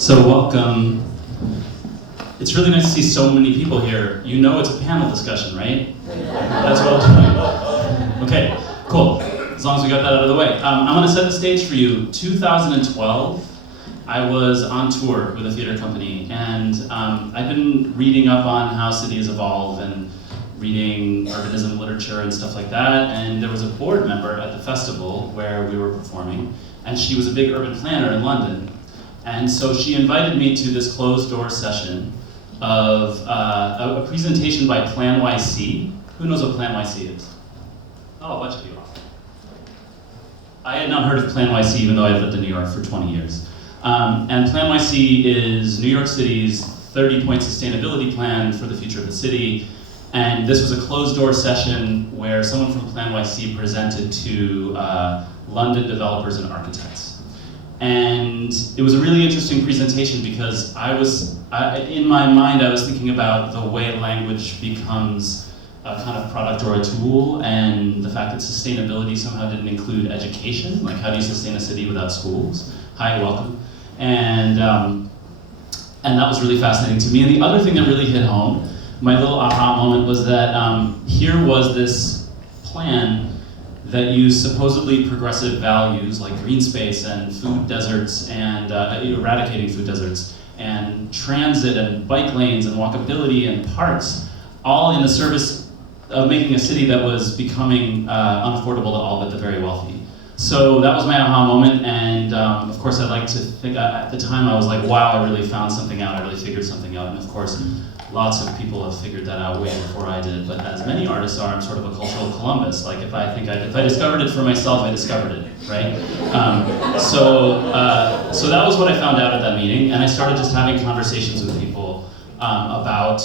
So welcome. It's really nice to see so many people here. You know it's a panel discussion, right? That's what I'm doing. Okay, cool. As long as we got that out of the way. I'm going to set the stage for you. 2012, I was on tour with a theater company, and I've been reading up on how cities evolve and reading urbanism literature and stuff like that, and there was a board member at the festival where we were performing, and she was a big urban planner in London. And so she invited me to this closed-door session of a presentation by Plan YC. Who knows what Plan YC is? Oh, a bunch of you. I had not heard of Plan YC, even though I had lived in New York for 20 years. And Plan YC is New York City's 30-point sustainability plan for the future of the city. And this was a closed-door session where someone from Plan YC presented to London developers and architects. And it was a really interesting presentation because in my mind, I was thinking about the way language becomes a kind of product or a tool, and the fact that sustainability somehow didn't include education. Like, how do you sustain a city without schools? Hi, welcome. And that was really fascinating to me. And the other thing that really hit home, my little aha moment, was that here was this plan that used supposedly progressive values like green space and food deserts and eradicating food deserts and transit and bike lanes and walkability and parks, all in the service of making a city that was becoming unaffordable to all but the very wealthy. So that was my aha moment, and of course I'd like to think, at the time I was like, wow, I really found something out, I really figured something out, and of course lots of people have figured that out way before I did, but as many artists are, I'm sort of a cultural Columbus. Like, if I discovered it for myself, I discovered it, right? So that was what I found out at that meeting, and I started just having conversations with people about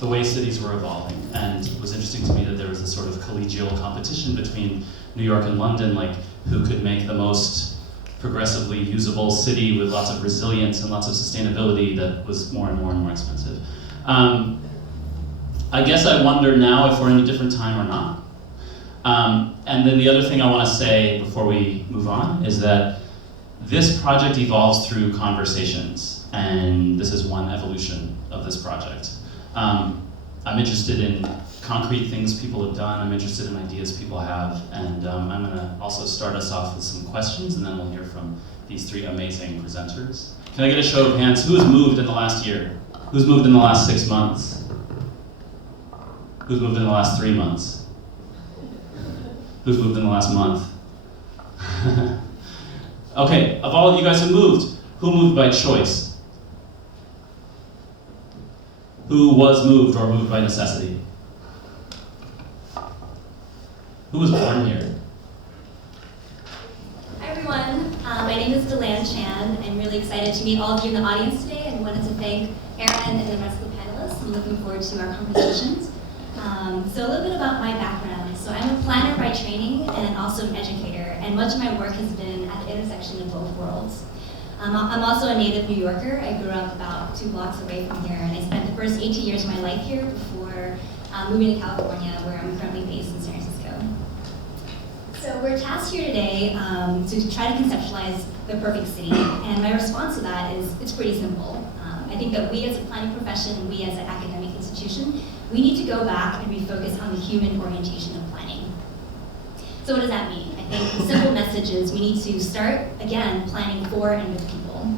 the way cities were evolving. And it was interesting to me that there was this sort of collegial competition between New York and London, like who could make the most progressively usable city with lots of resilience and lots of sustainability that was more and more and more expensive. I guess I wonder now if we're in a different time or not. And then the other thing I want to say before we move on is that this project evolves through conversations, and this is one evolution of this project. I'm interested in concrete things people have done, I'm interested in ideas people have, and I'm going to also start us off with some questions, and then we'll hear from these three amazing presenters. Can I get a show of hands? Who has moved in the last year? Who's moved in the last 6 months? Who's moved in the last 3 months? Who's moved in the last month? Okay, of all of you guys who moved by choice? Who was moved or moved by necessity? Who was born here? Hi everyone, my name is Deland. I'm really excited to meet all of you in the audience today, and wanted to thank Aaron and the rest of the panelists. I'm looking forward to our conversations. So a little bit about my background. So I'm a planner by training and also an educator, and much of my work has been at the intersection of both worlds. I'm also a native New Yorker. I grew up about 2 blocks away from here, and I spent the first 18 years of my life here before moving to California, where I'm currently based in San Francisco. So we're tasked here today to try to conceptualize the perfect city, and my response to that is it's pretty simple. I think that we as a planning profession and we as an academic institution, we need to go back and refocus on the human orientation of planning. So what does that mean? I think the simple message is we need to start, again, planning for and with people.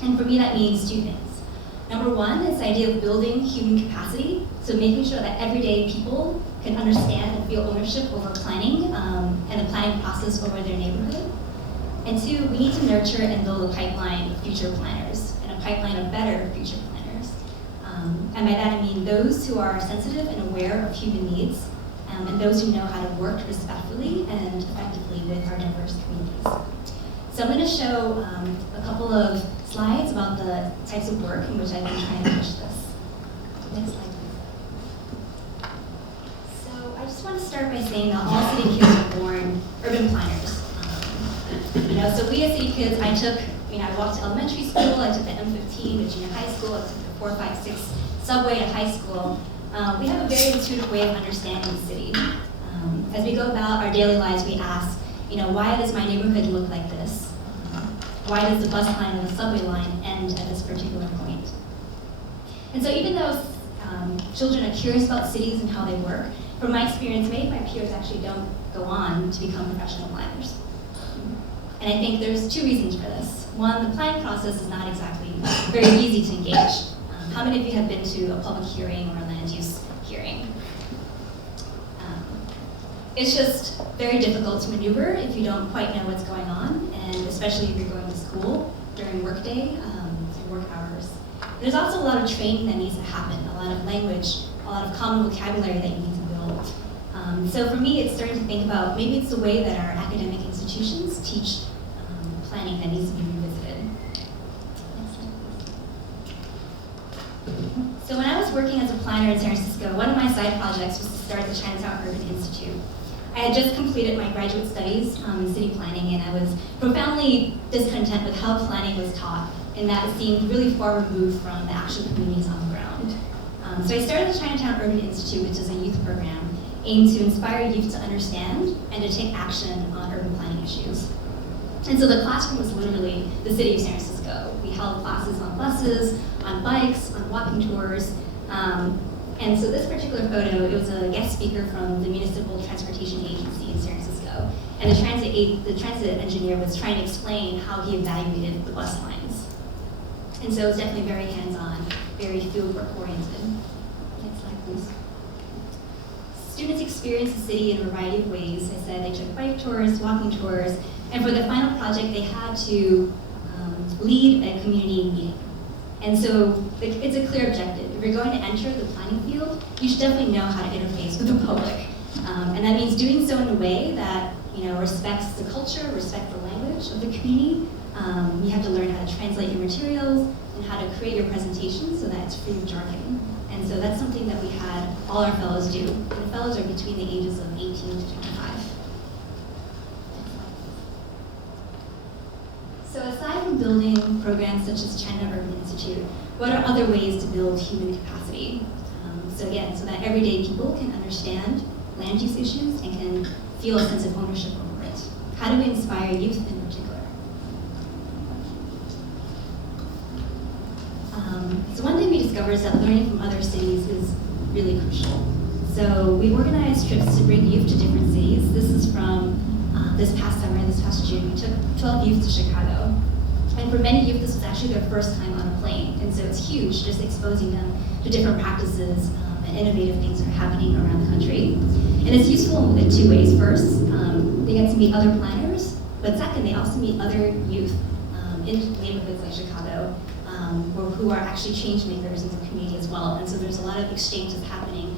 And for me that means 2 things. Number 1 is the idea of building human capacity, so making sure that everyday people can understand and feel ownership over planning and the planning process over their neighborhood. And 2, we need to nurture and build a pipeline of future planners, and a pipeline of better future planners. And by that I mean those who are sensitive and aware of human needs, and those who know how to work respectfully and effectively with our diverse communities. So I'm going to show a couple of slides about the types of work in which I've been trying to push this. Next slide, please. So I just want to start by saying that all city kids are born urban planners. So we as city kids, I walked to elementary school, I took the M15 to junior high school, I took the 456 subway to high school. We have a very intuitive way of understanding the city. As we go about our daily lives, we ask, why does my neighborhood look like this? why does the bus line or the subway line end at this particular point? And so even though children are curious about cities and how they work, from my experience, many of my peers actually don't go on to become professional planners. And I think there's two reasons for this. One, the planning process is not exactly very easy to engage. How many of you have been to a public hearing or a land use hearing? It's just very difficult to maneuver if you don't quite know what's going on, and especially if you're going to school during workday, work hours. There's also a lot of training that needs to happen, a lot of language, a lot of common vocabulary that you need to build. So for me, it's starting to think about maybe it's the way that our academic institutions teach planning that needs to be revisited. Next slide, please. So when I was working as a planner in San Francisco, one of my side projects was to start the Chinatown Urban Institute. I had just completed my graduate studies in city planning, and I was profoundly discontent with how planning was taught, and that it seemed really far removed from the actual communities on the ground. So I started the Chinatown Urban Institute, which is a youth program aimed to inspire youth to understand and to take action on urban planning issues. And so the classroom was literally the city of San Francisco. We held classes on buses, on bikes, on walking tours. And so this particular photo, it was a guest speaker from the Municipal Transportation Agency in San Francisco. And the transit engineer was trying to explain how he evaluated the bus lines. And so it was definitely very hands-on, very fieldwork oriented. Next slide, please. Students experienced the city in a variety of ways. I said they took bike tours, walking tours, and for the final project, they had to lead a community meeting. And so it's a clear objective. If you're going to enter the planning field, you should definitely know how to interface with the public. And that means doing so in a way that respects the culture, respects the language of the community. You have to learn how to translate your materials and how to create your presentation so that it's free of jargon. And so that's something that we had all our fellows do. And the fellows are between the ages of 18 to 25. So aside from building programs such as China Urban Institute, what are other ways to build human capacity? So that everyday people can understand land use issues and can feel a sense of ownership over it. How do we inspire youth in particular? So one thing we discovered is that learning from other cities is really crucial. So we organized trips to bring youth to different cities. This is from this past summer, this past June. We took 12 youth to Chicago. And for many youth, this was actually their first time on a plane. And so it's huge, just exposing them to different practices and innovative things that are happening around the country. And it's useful in two ways. First, they get to meet other planners, but second, they also meet other youth in neighborhoods like Chicago, who are actually change makers in the community as well. And so there's a lot of exchanges happening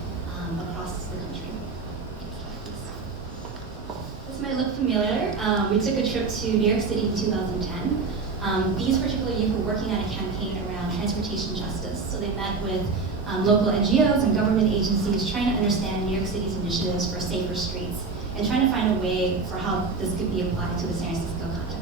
across the country. This might look familiar. We took a trip to New York City in 2010. These particular youth were working on a campaign around transportation justice. So they met with local NGOs and government agencies trying to understand New York City's initiatives for safer streets and trying to find a way for how this could be applied to the San Francisco context.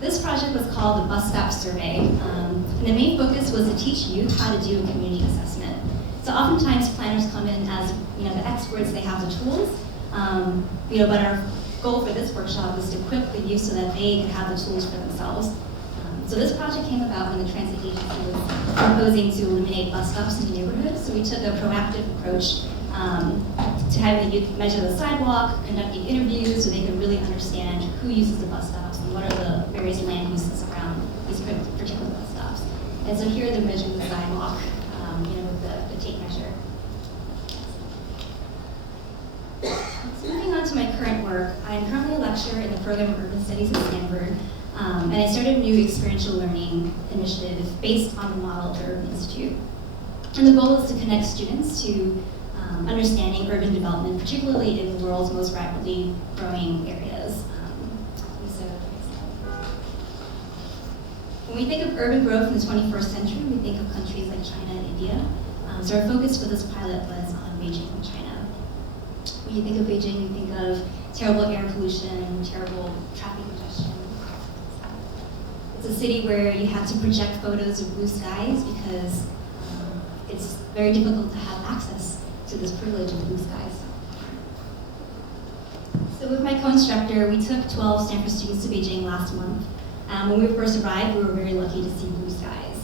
This project was called the Bus Stop Survey. And the main focus was to teach youth how to do a community assessment. So oftentimes planners come in as the experts, they have the tools, but our goal for this workshop was to equip the youth so that they could have the tools for themselves. So this project came about when the transit agency was proposing to eliminate bus stops in the neighborhood. So we took a proactive approach to having the youth measure the sidewalk, conducting interviews so they could really understand who uses the bus stops and what are the various land uses around these particular bus stops. And so here they're measuring the sidewalk, with the tape measure. So moving on to my current work, I'm currently a lecturer in the program of Urban Studies at Stanford, and I started a new experiential learning initiative based on the model of the Urban Institute. And the goal is to connect students to understanding urban development, particularly in the world's most rapidly growing areas. When we think of urban growth in the 21st century, we think of countries like China and India. So our focus for this pilot was on Beijing and China. When you think of Beijing, you think of terrible air pollution, terrible traffic congestion. It's a city where you have to project photos of blue skies because it's very difficult to have access to this privilege of blue skies. So with my co-instructor, we took 12 Stanford students to Beijing last month. When we first arrived, we were very lucky to see blue skies.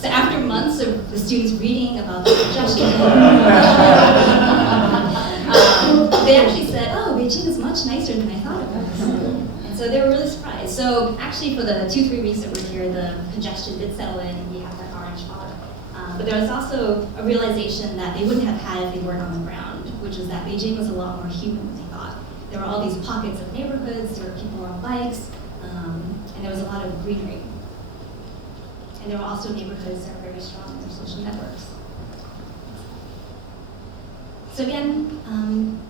So after months of the students reading about the congestion, they actually said, oh, Beijing is much nicer than I thought it was. And so they were really surprised. So actually for the 2-3 weeks that we're here, the congestion did settle in and we have that orange fog. But there was also a realization that they wouldn't have had if they weren't on the ground, which was that Beijing was a lot more human than they thought. There were all these pockets of neighborhoods, there were people on bikes, and there was a lot of greenery. And there were also neighborhoods that were very strong in their social networks. So again,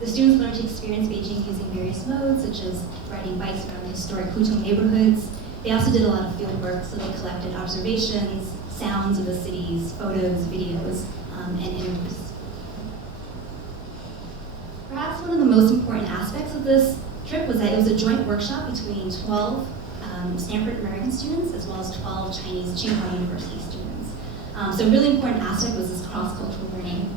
the students learned to experience Beijing using various modes, such as riding bikes around the historic Hutong neighborhoods. They also did a lot of field work, so they collected observations, sounds of the cities, photos, videos, and interviews. Perhaps one of the most important aspects of this trip was that it was a joint workshop between 12 Stanford American students as well as 12 Chinese Tsinghua University students. So a really important aspect was this cross-cultural learning.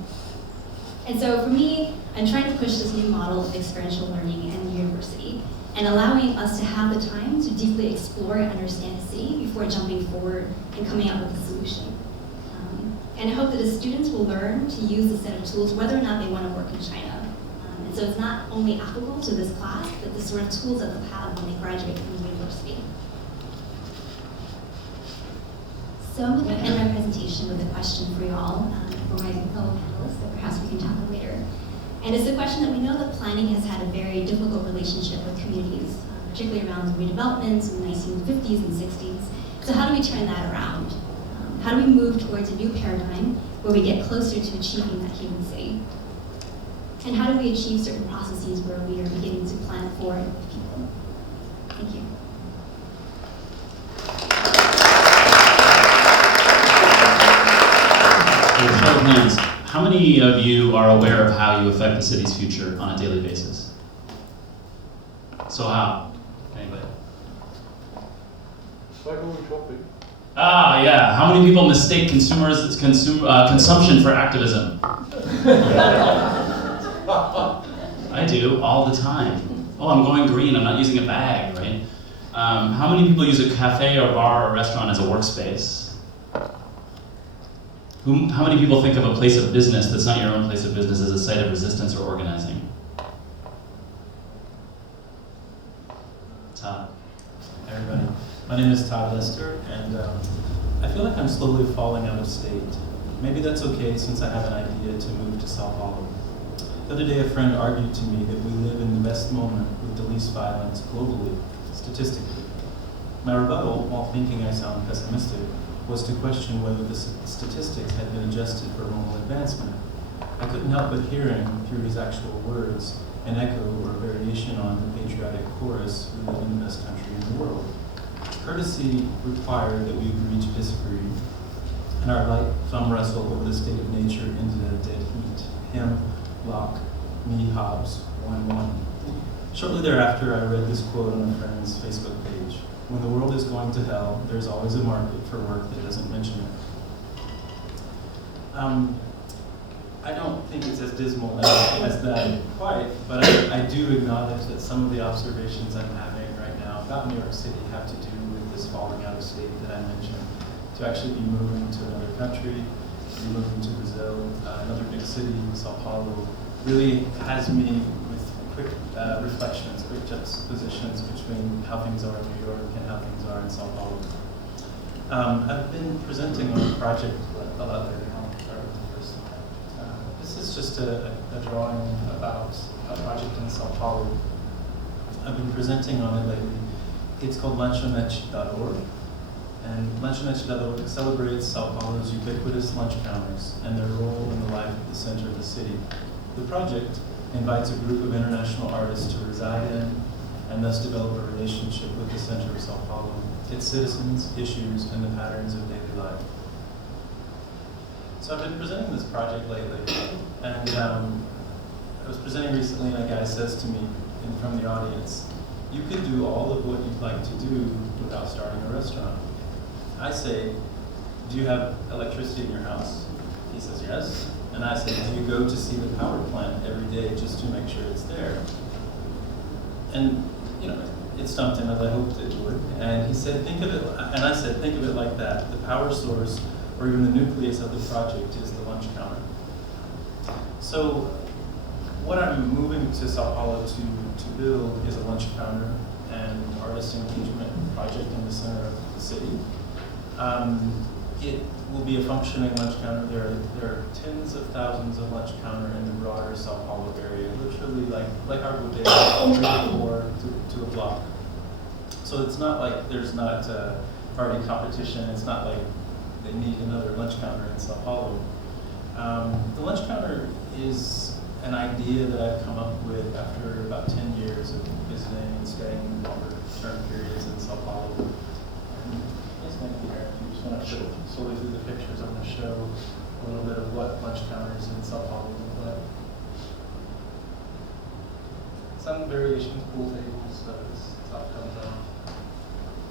And so for me, I'm trying to push this new model of experiential learning in the university and allowing us to have the time to deeply explore and understand the city before jumping forward and coming up with a solution. And I hope that the students will learn to use this set of tools whether or not they want to work in China. And so it's not only applicable to this class, but the sort of tools that they'll have when they graduate from the university. So I'm going to end my presentation with a question for you all, for my fellow panelists, that perhaps we can tackle later. And it's a question that we know that planning has had a very difficult relationship with communities, particularly around redevelopments in the 1950s and 60s. So how do we turn that around? How do we move towards a new paradigm where we get closer to achieving that human city? And how do we achieve certain processes where we are beginning to plan for people? Thank you. Show of hands. How many of you are aware of how you affect the city's future on a daily basis? So how? Anybody? By going shopping. Ah, yeah. How many people mistake consumption for activism? I do, all the time. Oh, I'm going green, I'm not using a bag, right? How many people use a cafe or bar or restaurant as a workspace? How many people think of a place of business that's not your own place of business as a site of resistance or organizing? Todd. Everybody. My name is Todd Lester, and I feel like I'm slowly falling out of state. Maybe that's okay since I have an idea to move to Sao Paulo. The other day a friend argued to me that we live in the best moment with the least violence globally, statistically. My rebuttal, while thinking I sound pessimistic, was to question whether the statistics had been adjusted for normal advancement. I couldn't help but hearing, through his actual words, an echo or a variation on the patriotic chorus, "We live in the best country in the world." Courtesy required that we agree to disagree, and our light thumb wrestle over the state of nature into the dead heat. Him, Locke, me, Hobbes, 1-1. Shortly thereafter, I read this quote on a friend's Facebook page. When the world is going to hell, there's always a market for work that doesn't mention it. I don't think it's as dismal as that quite, but I do acknowledge that some of the observations I'm having right now about New York City have to do with this falling out of state that I mentioned. To actually be moving to another country, to be moving to Brazil, another big city, Sao Paulo, really has me with quick reflections, quick juxtapositions between how things are in New York and how things are in Sao Paulo. I've been presenting on a project a lot lately. I'll start with the first slide. This is just a drawing about a project in Sao Paulo. I've been presenting on it lately. It's called lanchonete.org. And lanchonete.org celebrates Sao Paulo's ubiquitous lunch counters and their role in the life of the center of the city. The project invites a group of international artists to reside in and thus develop a relationship with the center of Sao Paulo, its citizens, issues, and the patterns of daily life. So I've been presenting this project lately, and I was presenting recently, and a guy says to me from the audience, "You could do all of what you'd like to do without starting a restaurant." I say, "Do you have electricity in your house?" He says, "Yes." And I say, "Do you go to see the power plant every day just to make sure it's there?" And it stumped him as I hoped it would. And he said, think of it, and I said, think of it like that. The power source, or even the nucleus of the project, is the lunch counter. So what I'm moving to Sao Paulo to build is a lunch counter and artist engagement project in the center of the city. It will be a functioning lunch counter. There are tens of thousands of lunch counter in the broader Sao Paulo area, literally like our bodega, 3 or 4 to a block. So it's not like there's not already competition. It's not like they need another lunch counter in Sao Paulo. The lunch counter is an idea that I've come up with after about 10 years of visiting and staying longer term periods in Sao Paulo. Yes, thank you, Aaron. If you just want to show slowly through the pictures, I'm going to show a little bit of what lunch counters in Sao Paulo look like. Some variations, pool tables, this top comes out.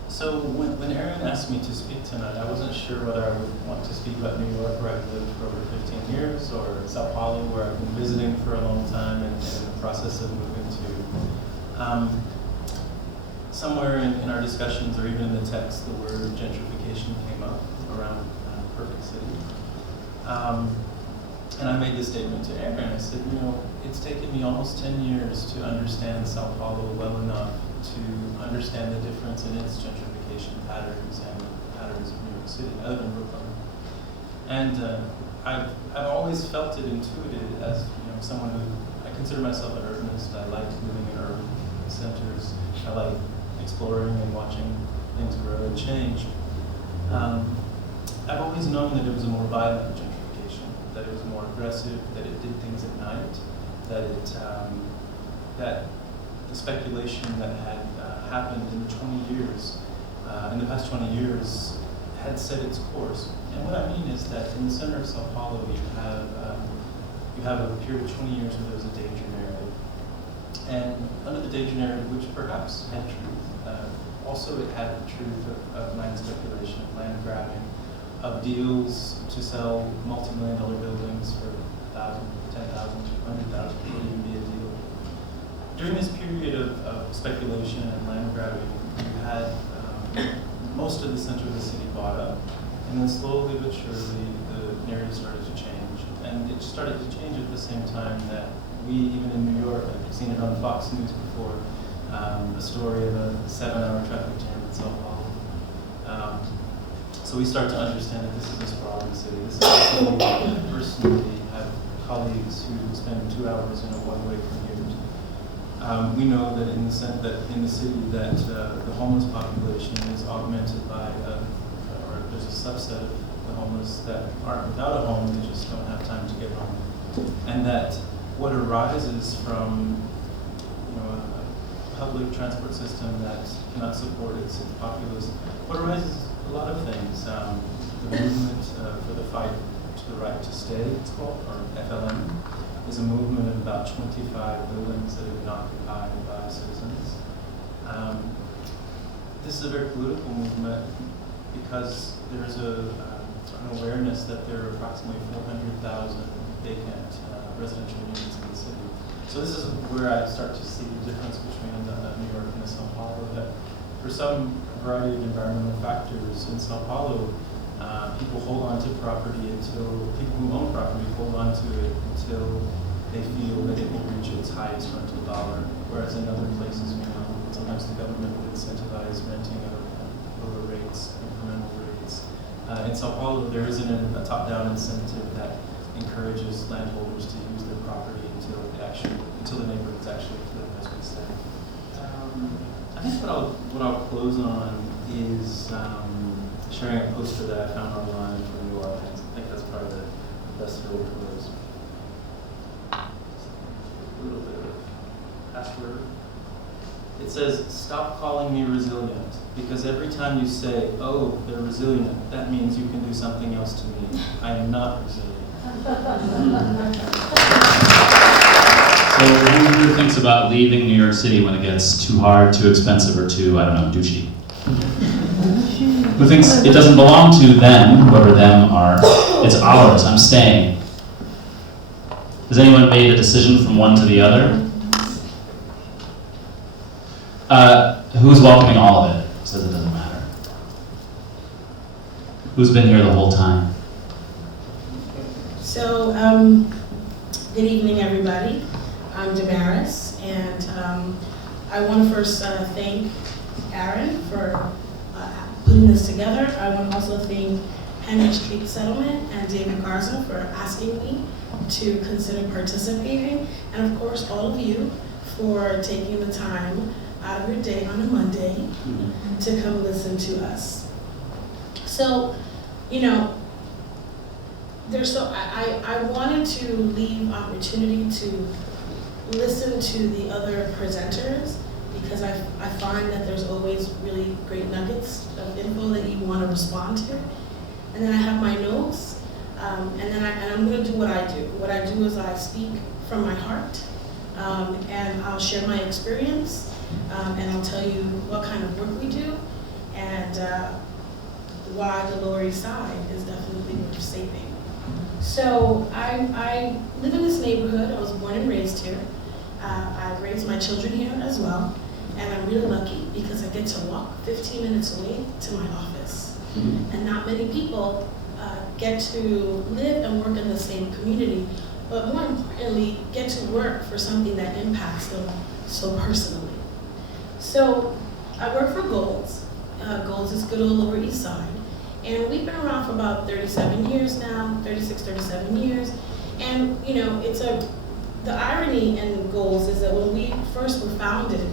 So when Aaron asked me to speak tonight, I wasn't sure whether I would want to speak about New York, where I've lived for over 15 years, or Sao Paulo, where I've been visiting for a long time and in the process of moving to. Somewhere in our discussions, or even in the text, the word gentrification came up around Perfect City. And I made this statement to Aaron. I said, it's taken me almost 10 years to understand Sao Paulo well enough to understand the difference in its gentrification patterns and patterns of New York City. I live in Brooklyn. And I've always felt it intuited as someone who, I consider myself an urbanist. I like living in urban centers. I like exploring and watching things grow and change. I've always known that it was a more violent gentrification, that it was more aggressive, that it did things at night, that that the speculation that had happened in the past 20 years, had set its course. And what I mean is that in the center of Sao Paulo, you have a period of 20 years where there was a danger narrative. And under the danger narrative, which perhaps had truth, also it had the truth of land speculation, of land grabbing, of deals to sell multi-million-dollar buildings for $1,000, $10,000, $200,000 would even be a deal. During this period of speculation and land grabbing, you had most of the center of the city bought up, and then slowly but surely the narrative started to change. And it started to change at the same time that we, even in New York, I've seen it on Fox News before, a story of a 7-hour traffic jam in Sao Paulo. So we start to understand that this is a sprawling city. This is a city that I personally have colleagues who spend 2 hours in a one-way commute. We know that in the city that the homeless population is augmented by, or there's a subset of the homeless that aren't without a home, they just don't have time to get home. And that what arises from a public transport system that cannot support its populace, what arises a lot of things. The movement for the fight to the right to stay, it's called, or FLM, is a movement of about 25 buildings that have been occupied by citizens. This is a very political movement because there's an awareness that there are approximately 400,000 vacant residential units in the city. So this is where I start to see the difference between New York and Sao Paulo, that for some variety of environmental factors in Sao Paulo, people hold on to property until, people who own property hold on to it until they feel that it will reach its highest rental dollar. Whereas in other places, sometimes the government will incentivize renting at lower rates, incremental rates. In Sao Paulo, there isn't a top-down incentive that encourages landholders to use their property until the neighborhoods actually flip, as we say. I think what I'll close on is sharing a poster that I found online from New Orleans. I think that's probably the best way to close. A little bit of password. It says, "Stop calling me resilient, because every time you say, oh, they're resilient, that means you can do something else to me. I am not resilient." So who here thinks about leaving New York City when it gets too hard, too expensive, or too, I don't know, douchey? Who thinks it doesn't belong to them, whoever them are, it's ours, I'm staying? Has anyone made a decision from one to the other? Who's welcoming all of it? Says it doesn't matter. Who's been here the whole time? So, good evening, everybody. I'm Demaris, and I want to first thank Aaron for putting this together. I want to also thank Henry Street Settlement and David Garza for asking me to consider participating, and of course all of you for taking the time out of your day on a Monday to come listen to us. So, you know, I wanted to leave opportunity to listen to the other presenters, because I find that there's always really great nuggets of info that you want to respond to. And then I have my notes, and I'm going to do what I do. What I do is I speak from my heart, and I'll share my experience, and I'll tell you what kind of work we do, and why the Lower East Side is definitely worth saving. So I live in this neighborhood. I was born and raised here. I raised my children here as well, and I'm really lucky because I get to walk 15 minutes away to my office. And not many people get to live and work in the same community, but more importantly, get to work for something that impacts them so personally. So I work for Golds. Golds is good old Lower East Side. And we've been around for about 37 years now, 36, 37 years. And you know, the irony in Golds is that when we first were founded,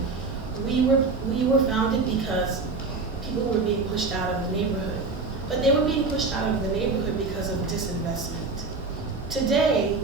we were founded because people were being pushed out of the neighborhood. But they were being pushed out of the neighborhood because of disinvestment. Today,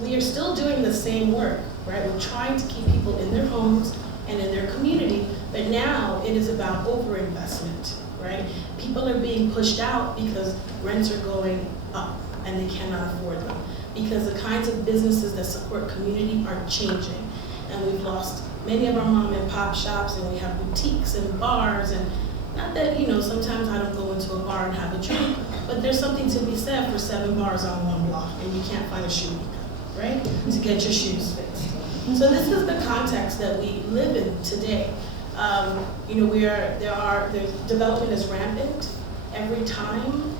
we are still doing the same work, right? We're trying to keep people in their homes and in their community, but now it is about overinvestment, right? People are being pushed out because rents are going up and they cannot afford them, because the kinds of businesses that support community are changing. And we've lost many of our mom and pop shops, and we have boutiques and bars, and not that, you know, sometimes I don't go into a bar and have a drink, but there's something to be said for 7 bars on one block, and you can't find a shoe maker, right? To get your shoes fixed. So this is the context that we live in today. You know, there's development is rampant. Every time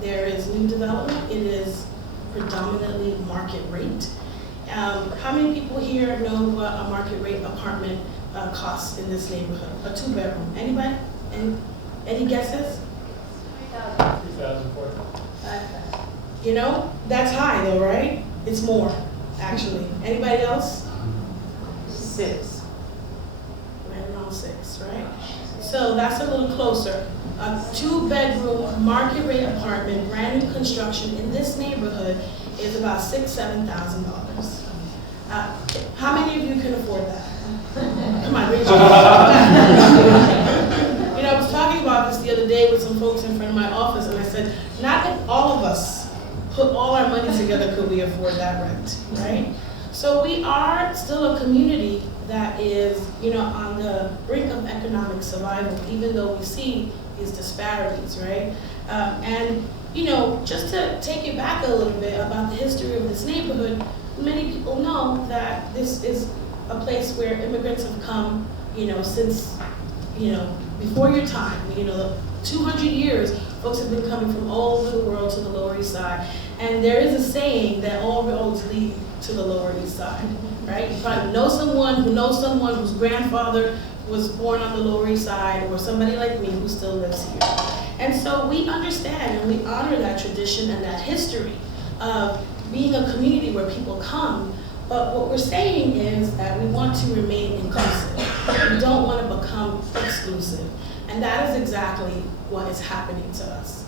there is new development, it is predominantly market rate. How many people here know what a market rate apartment costs in this neighborhood? A 2-bedroom, anybody? Any guesses? 3,004. You know, that's high though, right? It's more, actually. Anybody else? 6. Right around 6, right? So that's a little closer. A 2-bedroom market rate apartment, brand new construction in this neighborhood is about $6,000 to $7,000. How many of you can afford that? Come on, raise your hand. You know, I was talking about this the other day with some folks in front of my office, and I said, not if all of us put all our money together could we afford that rent, right? So we are still a community that is, you know, on the brink of economic survival, even though we see these disparities, right? And, you know, just to take it back a little bit about the history of this neighborhood, many people know that this is a place where immigrants have come, you know, since, you know, before your time. You know, 200 years, folks have been coming from all over the world to the Lower East Side. And there is a saying that all roads lead to the Lower East Side, right? You probably know someone who knows someone whose grandfather was born on the Lower East Side, or somebody like me who still lives here. And so we understand and we honor that tradition and that history of being a community where people come. But what we're saying is that we want to remain inclusive. We don't want to become exclusive. And that is exactly what is happening to us.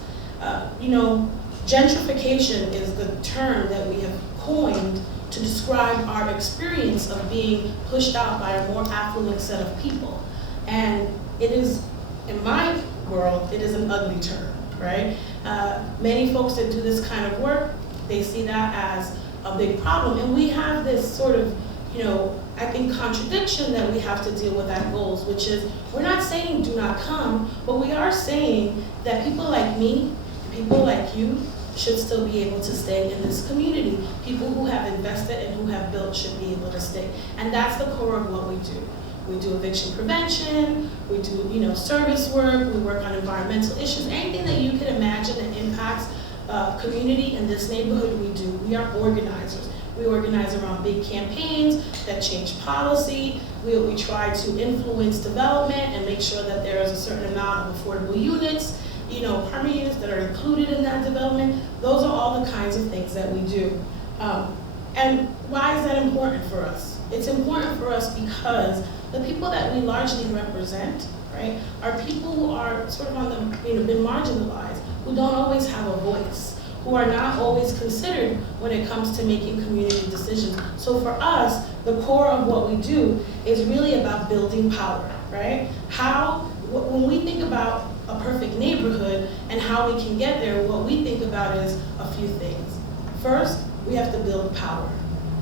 You know, gentrification is the term that we have coined to describe our experience of being pushed out by a more affluent set of people. And it is, in my world, it is an ugly term, right? Many folks that do this kind of work, they see that as a big problem. And we have this sort of, you know, I think contradiction that we have to deal with at Goals, which is we're not saying do not come, but we are saying that people like me, people like you, should still be able to stay in this community. People who have invested and who have built should be able to stay. And that's the core of what we do. We do eviction prevention, we do, service work, we work on environmental issues, anything that you can imagine that impacts community in this neighborhood, we do. We are organizers. We organize around big campaigns that change policy. We try to influence development and make sure that there is a certain amount of affordable units, permanent units that are included in that development. Those are all the kinds of things that we do. And why is that important for us? It's important for us because the people that we largely represent, right, are people who are sort of on the, been marginalized, who don't always have a voice, who are not always considered when it comes to making community decisions. So for us, the core of what we do is really about building power, right? When we think about a perfect neighborhood and how we can get there, what we think about is a few things. First, we have to build power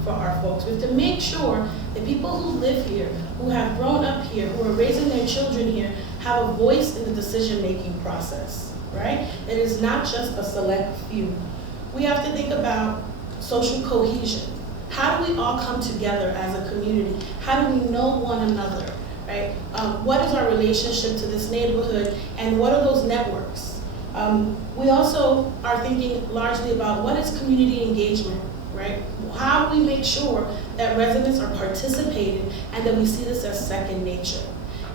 for our folks. We have to make sure that people who live here, who have grown up here, who are raising their children here, have a voice in the decision-making process, right? It is not just a select few. We have to think about social cohesion. How do we all come together as a community? How do we know one another, right? What is our relationship to this neighborhood, and what are those networks? We also are thinking largely about what is community engagement, right? How do we make sure that residents are participating and that we see this as second nature?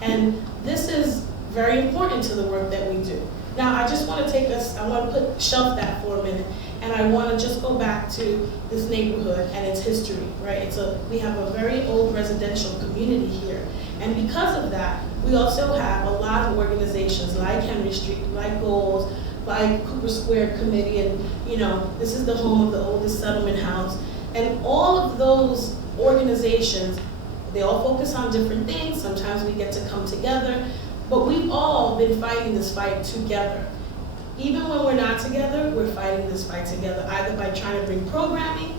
And this is very important to the work that we do. Now, I just want to I want to shelf that for a minute, and I want to just go back to this neighborhood and its history, right? We have a very old residential community here, and because of that, we also have a lot of organizations like Henry Street, like Goals, like Cooper Square Committee, and this is the home of the oldest settlement house. And all of those organizations, they all focus on different things. Sometimes we get to come together, but we've all been fighting this fight together. Even when we're not together, we're fighting this fight together, either by trying to bring programming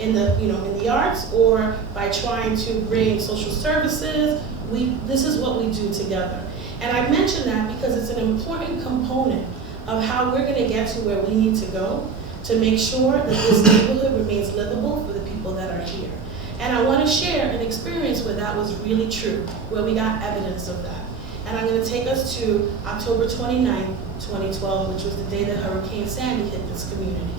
in the arts, or by trying to bring social services. This is what we do together. And I mention that because it's an important component of how we're going to get to where we need to go to make sure that this neighborhood remains livable for the people that are here. And I want to share an experience where that was really true, where we got evidence of that. And I'm going to take us to October 29, 2012, which was the day that Hurricane Sandy hit this community.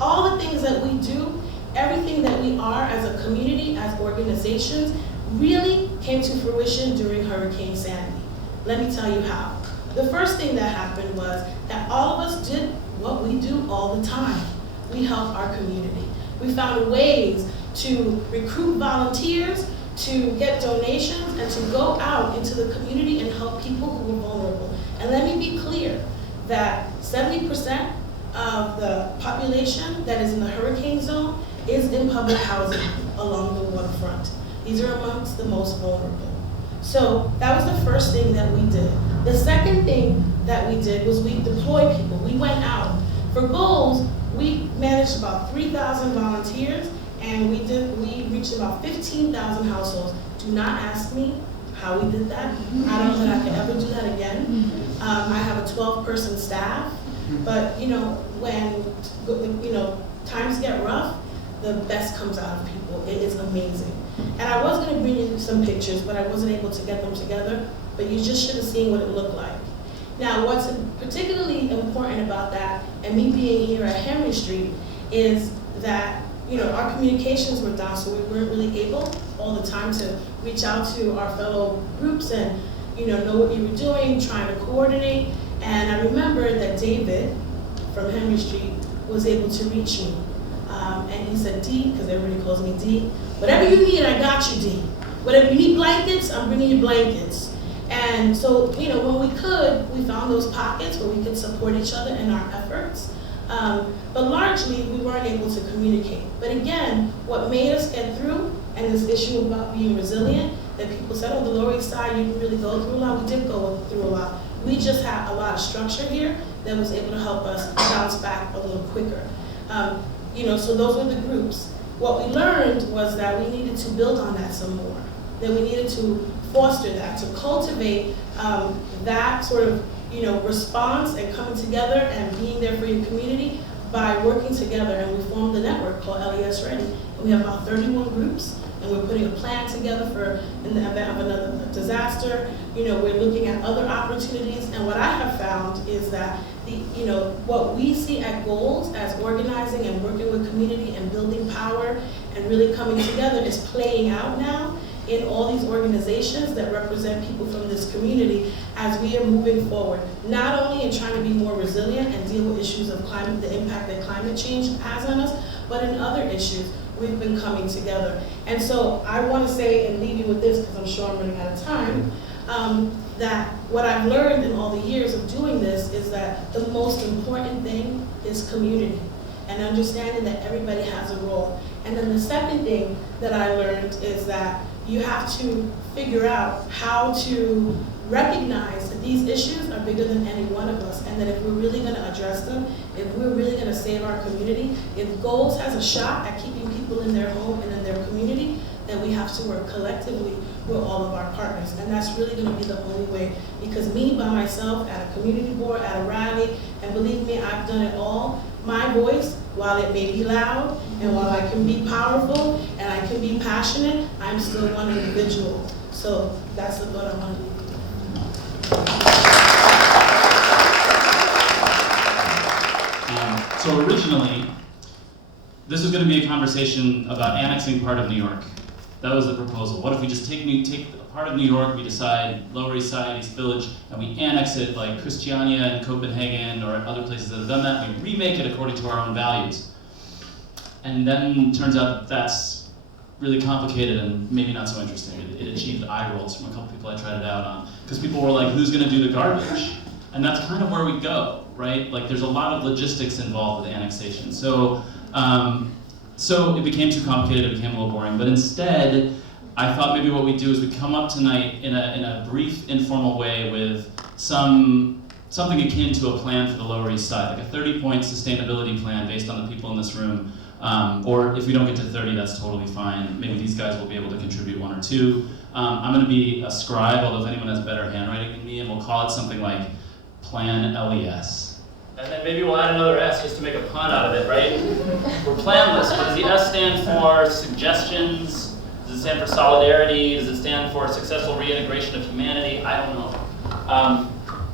All the things that we do, everything that we are as a community, as organizations, really came to fruition during Hurricane Sandy. Let me tell you how. The first thing that happened was that all of us did what we do all the time. We helped our community. We found ways to recruit volunteers, to get donations, and to go out into the community and help people who were vulnerable. And let me be clear that 70% of the population that is in the hurricane zone is in public housing along the waterfront. These are amongst the most vulnerable. So that was the first thing that we did. The second thing that we did was we deployed people. We went out. For Goals, we managed about 3,000 volunteers, and we reached about 15,000 households. Do not ask me how we did that. I don't know that I can ever do that again. I have a 12-person staff, but when times get rough, the best comes out of people. It is amazing. And I was going to bring you some pictures, but I wasn't able to get them together. But you just should have seen what it looked like. Now, what's particularly important about that, and me being here at Henry Street, is that our communications were down, so we weren't really able all the time to reach out to our fellow groups and know what you were doing, trying to coordinate. And I remember that David from Henry Street was able to reach me. And he said, D, because everybody calls me D, whatever you need, I got you, D. Whatever you need blankets, I'm bringing you blankets. And so, when we could, we found those pockets where we could support each other in our efforts. But largely, we weren't able to communicate. But again, what made us get through, and this issue about being resilient, that people said, oh, the Lower East Side, you didn't really go through a lot. We did go through a lot. We just had a lot of structure here that was able to help us bounce back a little quicker. So those were the groups. What we learned was that we needed to build on that some more, that we needed to foster that, to cultivate that sort of response and coming together and being there for your community by working together. And we formed a network called LES Ready. And we have about 31 groups and we're putting a plan together for in the event of another disaster. We're looking at other opportunities, and what I have found is that what we see at goals as organizing and working with community and building power and really coming together is playing out now in all these organizations that represent people from this community as we are moving forward, not only in trying to be more resilient and deal with issues of climate, the impact that climate change has on us, but in other issues, we've been coming together. And so I want to say, and leave you with this, because I'm sure I'm running out of time, that what I've learned in all the years of doing this is that the most important thing is community and understanding that everybody has a role. And then the second thing that I learned is that you have to figure out how to recognize that these issues are bigger than any one of us, and that if we're really going to address them, if we're really going to save our community, if Goals has a shot at keeping people in their home and in their community, then we have to work collectively with all of our partners. And that's really going to be the only way, because me by myself at a community board, at a rally, and believe me, I've done it all, my voice, while it may be loud, and while I can be powerful, and I can be passionate, I'm still one individual. So that's the thought I want to leave you with. So originally, this was going to be a conversation about annexing part of New York. That was the proposal. What if we just take a part of New York, we decide Lower East Side, East Village, and we annex it like Christiania and Copenhagen or other places that have done that, we remake it according to our own values. And then turns out that's really complicated and maybe not so interesting. It achieved eye rolls from a couple people I tried it out on, because people were like, who's gonna do the garbage? And that's kind of where we go, right? Like there's a lot of logistics involved with annexation. So it became too complicated, it became a little boring, but instead, I thought maybe what we'd do is we'd come up tonight in a brief, informal way with something akin to a plan for the Lower East Side, like a 30-point sustainability plan based on the people in this room. Or if we don't get to 30, that's totally fine. Maybe these guys will be able to contribute 1 or 2. I'm gonna be a scribe, although if anyone has better handwriting than me, and we'll call it something like Plan LES. And then maybe we'll add another S just to make a pun out of it, right? We're planless. What does the S stand for? Suggestions? Does it stand for solidarity? Does it stand for successful reintegration of humanity? I don't know.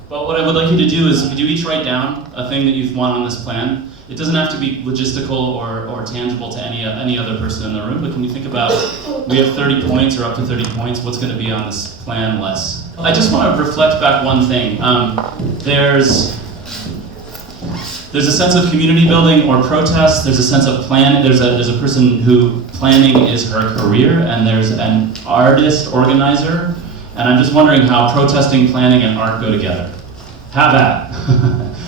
But what I would like you to do is, could you each write down a thing that you've want on this plan? It doesn't have to be logistical or tangible to any other person in the room, but can you think about, we have 30 points or up to 30 points, what's going to be on this plan less? I just want to reflect back one thing. There's a sense of community building or protest. There's a sense of planning. There's a person who planning is her career, and there's an artist organizer. And I'm just wondering how protesting, planning, and art go together. Have at.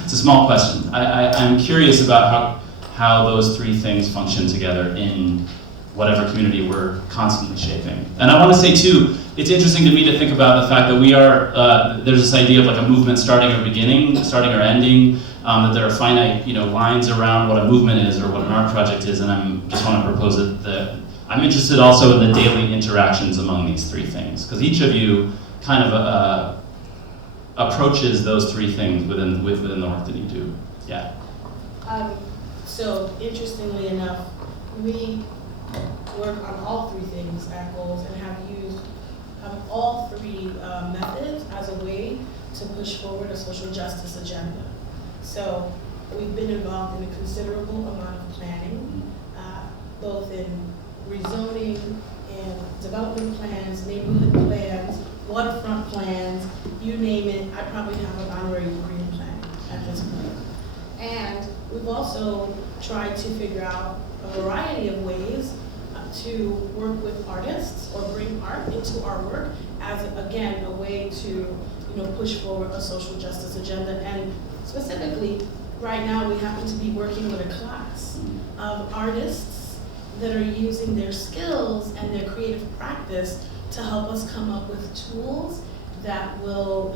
It's a small question. I'm curious about how those three things function together in whatever community we're constantly shaping. And I want to say too, it's interesting to me to think about the fact that we are, there's this idea of like a movement starting or beginning, starting or ending, that there are finite lines around what a movement is or what an art project is, and I just want to propose that I'm interested also in the daily interactions among these three things, because each of you kind of approaches those three things within the work that you do. Yeah. So interestingly enough, we work on all three things at Goals and have used all three methods as a way to push forward a social justice agenda. So we've been involved in a considerable amount of planning, both in rezoning and development plans, neighborhood plans, waterfront plans, you name it. I probably have an honorary degree in planning at this point. And we've also tried to figure out a variety of ways to work with artists or bring art into our work as, again, a way to push forward a social justice agenda. And specifically, right now we happen to be working with a class of artists that are using their skills and their creative practice to help us come up with tools that will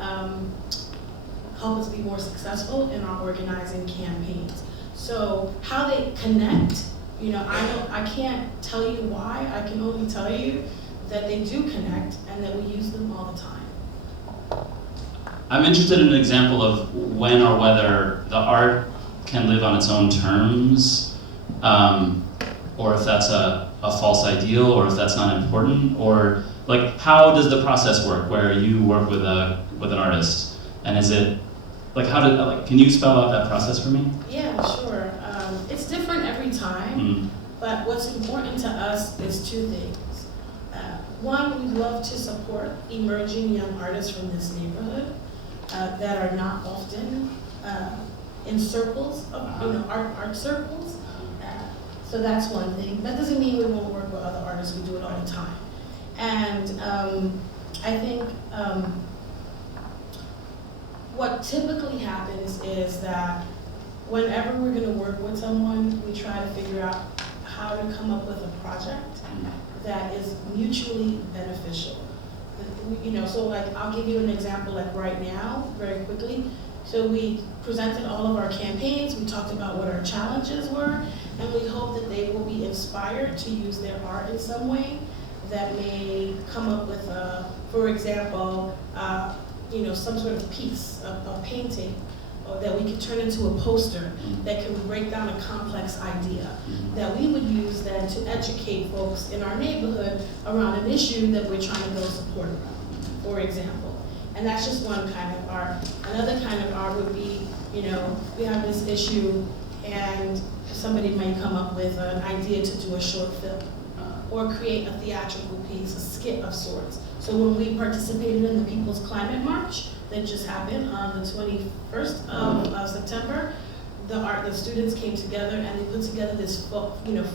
help us be more successful in our organizing campaigns. So how they connect, I can't tell you why. I can only tell you that they do connect and that we use them all the time. I'm interested in an example of when or whether the art can live on its own terms, or if that's a a false ideal, or if that's not important, or like how does the process work where you work with an artist, and is it like can you spell out that process for me? Yeah, sure. It's different every time, but what's important to us is two things. One, we love to support emerging young artists from this neighborhood that are not often in circles of art circles. So that's one thing. That doesn't mean we won't work with other artists. We do it all the time. And I think what typically happens is that whenever we're going to work with someone, we try to figure out how to come up with a project that is mutually beneficial. So like I'll give you an example like right now, very quickly. So we presented all of our campaigns, we talked about what our challenges were, and we hope that they will be inspired to use their art in some way that may come up with, for example, some sort of piece, a painting, or that we could turn into a poster that can break down a complex idea that we would use then to educate folks in our neighborhood around an issue that we're trying to build support around, for example. And that's just one kind of art. Another kind of art would be, we have this issue and somebody might come up with an idea to do a short film or create a theatrical piece, a skit of sorts. So when we participated in the People's Climate March that just happened on the 21st of September, the students came together and they put together this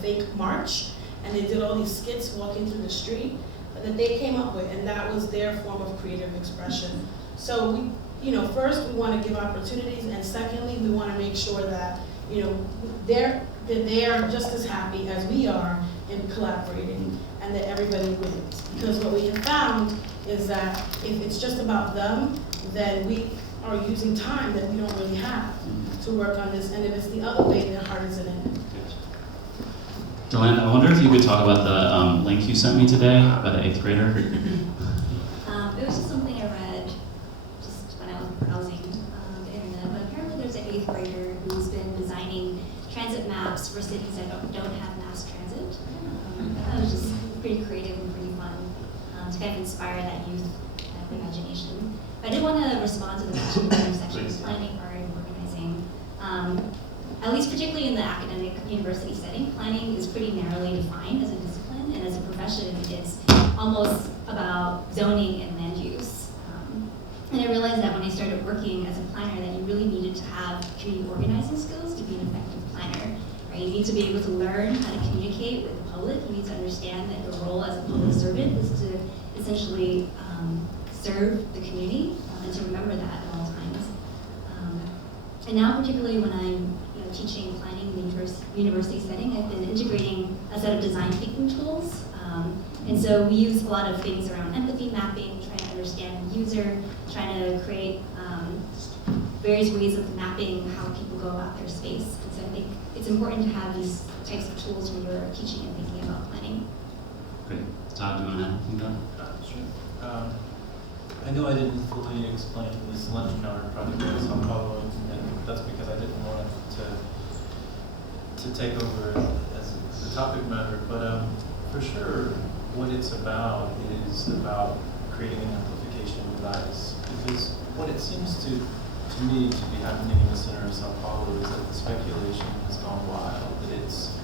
fake march, and they did all these skits walking through the street that they came up with, and that was their form of creative expression. So first we want to give opportunities, and secondly we want to make sure that they are just as happy as we are in collaborating, and that everybody wins. Because what we have found is that if it's just about them, then we are using time that we don't really have to work on this, and if it's the other way, their heart isn't in it. Deland, I wonder if you could talk about the link you sent me today about the 8th grader. It was just something I read just when I was browsing the internet, but apparently there's an 8th grader who's been designing transit maps for cities that don't have mass transit. That was just pretty creative and pretty fun to kind of inspire that youth imagination. But I did want to respond to the section of planning, art, and organizing. At least particularly in the academic university setting, planning is pretty narrowly defined as a discipline, and as a profession, it's almost about zoning and land use. And I realized that when I started working as a planner that you really needed to have community organizing skills to be an effective planner. Right? You need to be able to learn how to communicate with the public. You need to understand that your role as a public servant is to essentially serve the community, and to remember that at all times. And now particularly when I'm teaching planning in the university setting, I've been integrating a set of design thinking tools. And so we use a lot of things around empathy mapping, trying to understand the user, trying to create various ways of mapping how people go about their space. And so I think it's important to have these types of tools when you're teaching and thinking about planning. Great. Todd, do you want to add anything to that? Sure. I know I didn't fully explain this lunch counter project in Sao Paulo, and that's because I didn't want to take over as the topic matter, but for sure what it's about is about creating an amplification device, because what it seems to me to be happening in the center of Sao Paulo is that the speculation has gone wild, that it's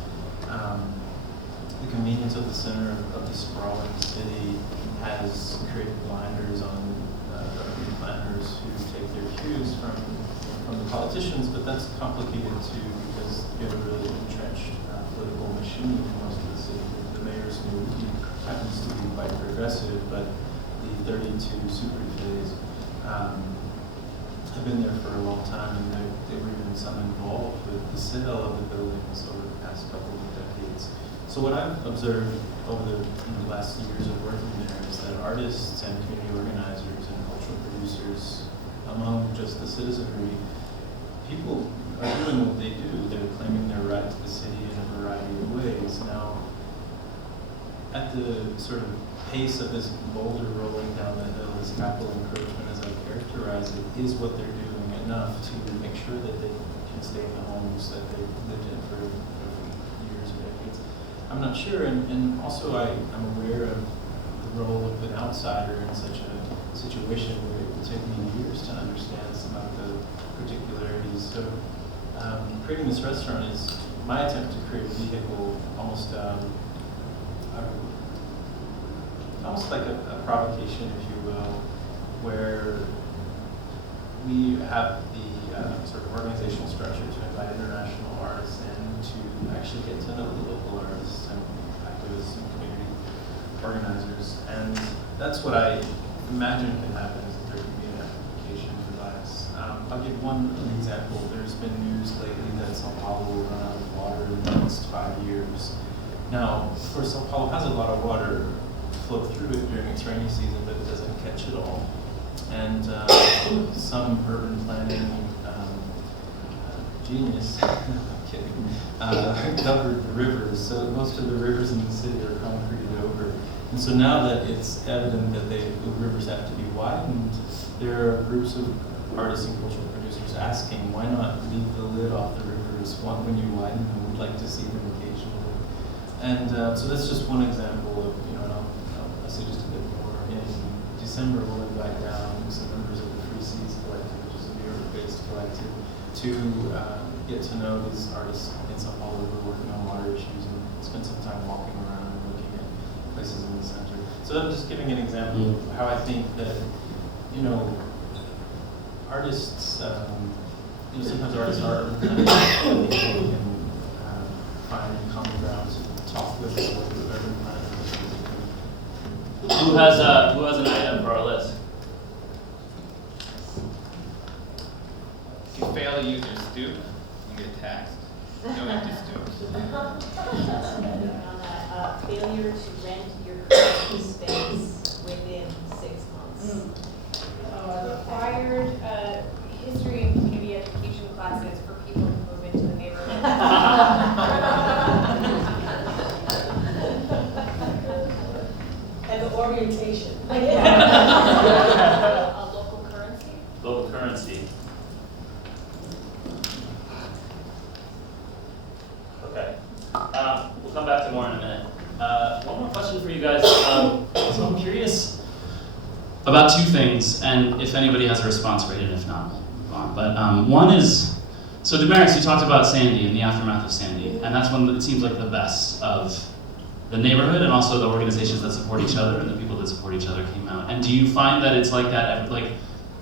the convenience of the center of the sprawling city has created blinders on urban planners who take their cues from the politicians, but that's complicated too because you have a really entrenched political machine in most of the city. The mayor's new happens to be quite progressive, but the 32 superphase have been there for a long time, and they were even some involved with the sale of the buildings over the past couple of decades. So what I've observed over the last years of working there is that artists and community organizers and cultural producers, among just the citizenry, people are doing what they do. They're claiming their right to the city in a variety of ways. Now, at the sort of pace of this boulder rolling down the hill, this capital encroachment, as I characterize it, is what they're doing enough to make sure that they can stay in the homes that they've lived in for years or decades. I'm not sure, and also I'm aware of the role of an outsider in such a situation where it would take me years to understand some of the particularities. So creating this restaurant is my attempt to create a vehicle, almost like a provocation, if you will, where we have the sort of organizational structure to invite international artists in to actually get to know the local artists and activists and community organizers. And that's what I imagine can happen is that there could be an amplification device. I'll give one example. There's been news lately that Sao Paulo will run out of water in the next 5 years. Now, of course, Sao Paulo has a lot of water flow through it during its rainy season, but it doesn't catch it all. And some urban planning genius, I'm kidding, covered the rivers. So most of the rivers in the city are concreted over. And so now that it's evident that the rivers have to be widened, there are groups of artists and cultural producers asking, why not leave the lid off the rivers when you widen them? We'd like to see them occasionally. And so that's just one example of, and I'll say just a bit more. In December, we'll invite down some members of the Free Seas Collective, which is a New York-based collective, to get to know these artists in Sao Paulo who are working on water issues and spend some time walking around and looking at places in the center. So I'm just giving an example of how I think that, artists, sometimes artists are people can find common ground to talk with or work with every kind. Who has an item for our list? If you fail to use your stoop, you get taxed. No empty stoops. Failure to rent your current space within 6 months. Required history and community education classes for people who move into the neighborhood. And the orientation. A local currency. Local currency. Okay. We'll come back to more in a minute. One more question for you guys. So I'm curious about two things, and if anybody has a response, great, and if not, we'll move on. But one is, so Demaris, you talked about Sandy and the aftermath of Sandy, and that's one that seems like the best of the neighborhood and also the organizations that support each other and the people that support each other came out. And do you find that it's like that,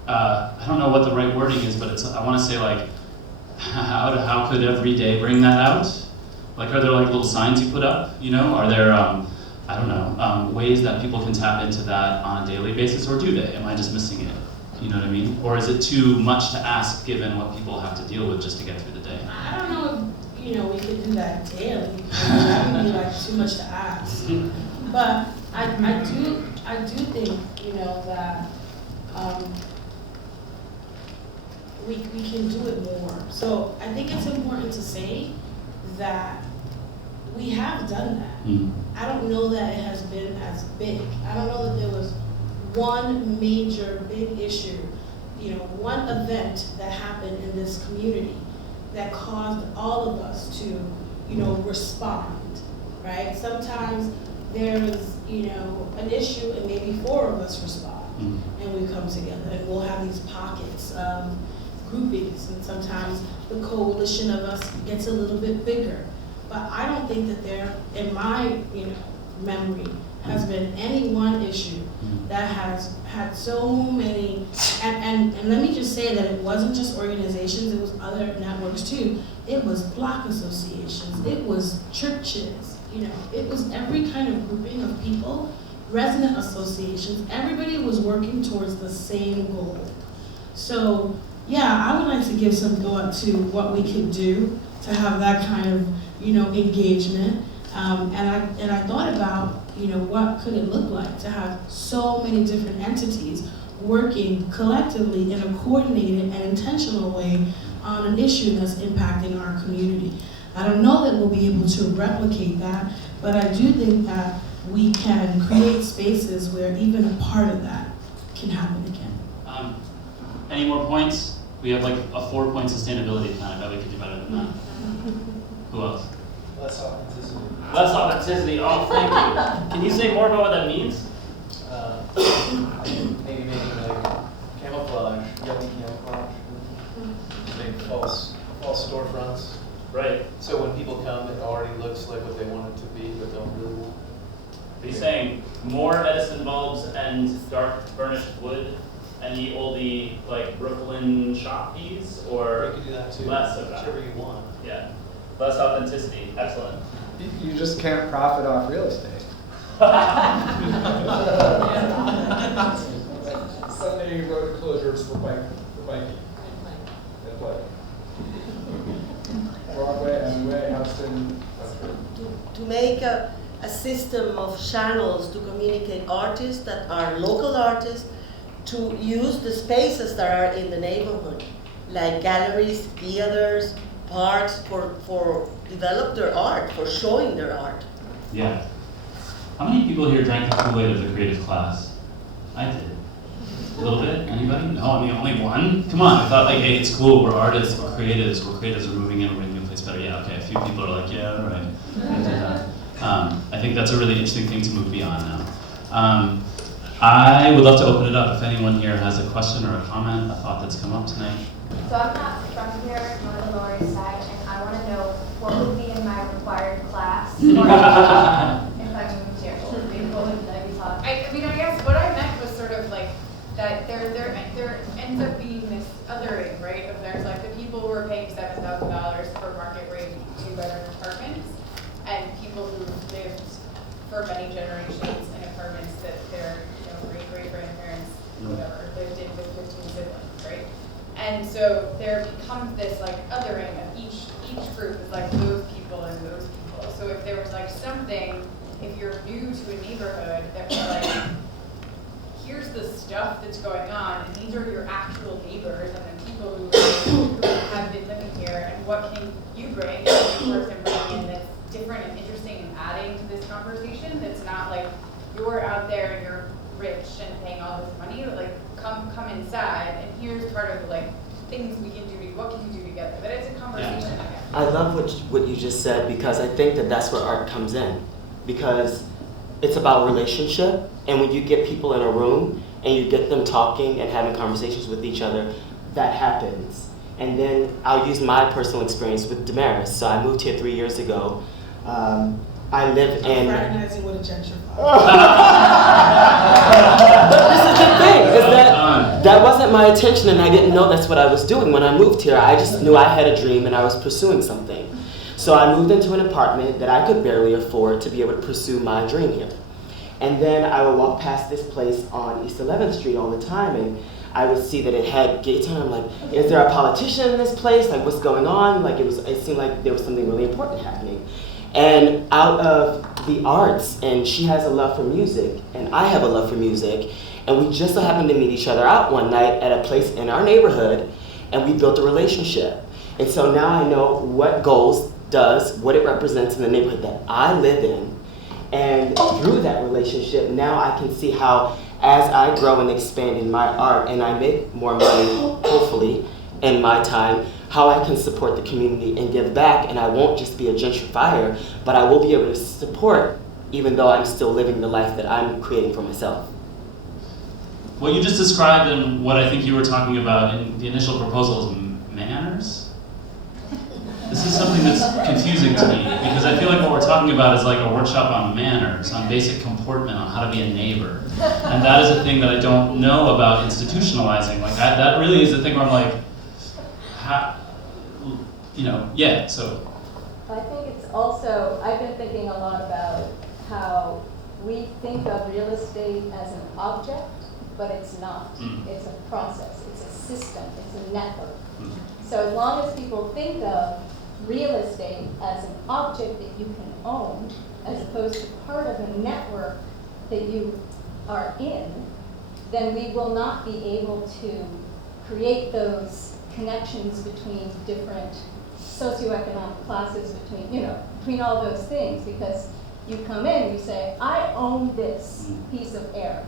I don't know what the right wording is, but I want to say how could every day bring that out? Like, are there little signs you put up, Are there, ways that people can tap into that on a daily basis, or do they? Am I just missing it? You know what I mean? Or is it too much to ask given what people have to deal with just to get through the day? I don't know if, we could do that daily. That would be too much to ask. But I do think, that we can do it more. So I think it's important to say that we have done that. Mm. I don't know that it has been as big. I don't know that there was one major big issue, one event that happened in this community that caused all of us to, respond, right? Sometimes there's, an issue and maybe 4 of us respond and we come together and we'll have these pockets of groupings, and sometimes the coalition of us gets a little bit bigger. But I don't think that there, in my memory, has been any one issue that has had so many, and let me just say that it wasn't just organizations, it was other networks too. It was block associations, it was churches, it was every kind of grouping of people, resident associations, everybody was working towards the same goal. So yeah, I would like to give some thought to what we could do to have that kind of, engagement. And I thought about, what could it look like to have so many different entities working collectively in a coordinated and intentional way on an issue that's impacting our community. I don't know that we'll be able to replicate that, but I do think that we can create spaces where even a part of that can happen again. Any more points? We have a 4-point sustainability plan. I bet we could do better than that. Who else? Less authenticity. Less authenticity. Oh, thank you. Can you say more about what that means? Maybe making like camouflage, yummy camouflage, big false storefronts. Right. So when people come, it already looks like what they want it to be, but don't really want. Are you saying more Edison bulbs and dark burnished wood and the oldie like Brooklyn shop piece, or You could do that too. less of that? Whichever you want. Yeah. Less authenticity. Excellent. You just can't profit off real estate. Sunday road closures for biking. And play. Broadway, Amway, Houston. To make a system of channels to communicate artists that are local artists to use the spaces that are in the neighborhood, like galleries, theaters, parks, for develop their art, for showing their art. Yeah. How many people here drank the Kool-Aid of the creative class? I did. A little bit? Anybody? No, I'm the only one? Come on, I thought like, hey, it's cool, we're artists, we're creatives are moving in, we're making the place better. Yeah, okay, a few people are like, yeah, all right. I did that. I think that's a really interesting thing to move beyond now. I would love to open it up if anyone here has a question or a comment, a thought that's come up tonight. So I'm not from here, I'm on the Lower East Side, and I want to know what would be in my required class or if I moved here. What would I be taught? I mean, I guess what I meant was sort of like that there ends up being this othering, right? Of there's like the people who are paying $7,000 for market rate 2-bedroom apartments, and people who lived for many generations in apartments that their great-great-grandparents, whatever, lived in with 15 siblings, right? And so there becomes this like othering of each group is like those people and those people. So if there was like something, if you're new to a neighborhood, that was like, here's the stuff that's going on, and these are your actual neighbors and the people who have been living here, and what can you bring as a new person bringing in that's different and interesting and adding to this conversation that's not like you're out there and you're rich and paying all this money, but like come inside and here's part of the like things we can do, what can we do together, that it's a conversation. Yeah. I love what you just said, because I think that's where art comes in, because it's about relationship, and when you get people in a room and you get them talking and having conversations with each other, that happens. And then I'll use my personal experience with Demaris. So I moved here 3 years ago. I live in... Fraternizing with a gentrifier. This is the thing, is that wasn't my intention, and I didn't know that's what I was doing when I moved here. I just knew I had a dream and I was pursuing something. So I moved into an apartment that I could barely afford to be able to pursue my dream here. And then I would walk past this place on East 11th Street all the time, and I would see that it had gates on it. I'm like, is there a politician in this place? Like, what's going on? Like, it seemed like there was something really important happening. And out of the arts, and she has a love for music, and I have a love for music, and we just so happened to meet each other out one night at a place in our neighborhood, and we built a relationship. And so now I know what Goals does, what it represents in the neighborhood that I live in, and through that relationship, now I can see how, as I grow and expand in my art, and I make more money, hopefully, in my time, how I can support the community and give back, and I won't just be a gentrifier, but I will be able to support, even though I'm still living the life that I'm creating for myself. What you just described and what I think you were talking about in the initial proposal is manners? This is something that's confusing to me, because I feel like what we're talking about is like a workshop on manners, on basic comportment, on how to be a neighbor. And that is a thing that I don't know about institutionalizing. Like that really is the thing where I'm like, yeah, so. I think it's also, I've been thinking a lot about how we think of real estate as an object, but it's not. It's a process, it's a system, it's a network. So as long as people think of real estate as an object that you can own, as opposed to part of a network that you are in, then we will not be able to create those connections between different socioeconomic classes, between all those things, because you come in, you say, I own this piece of air,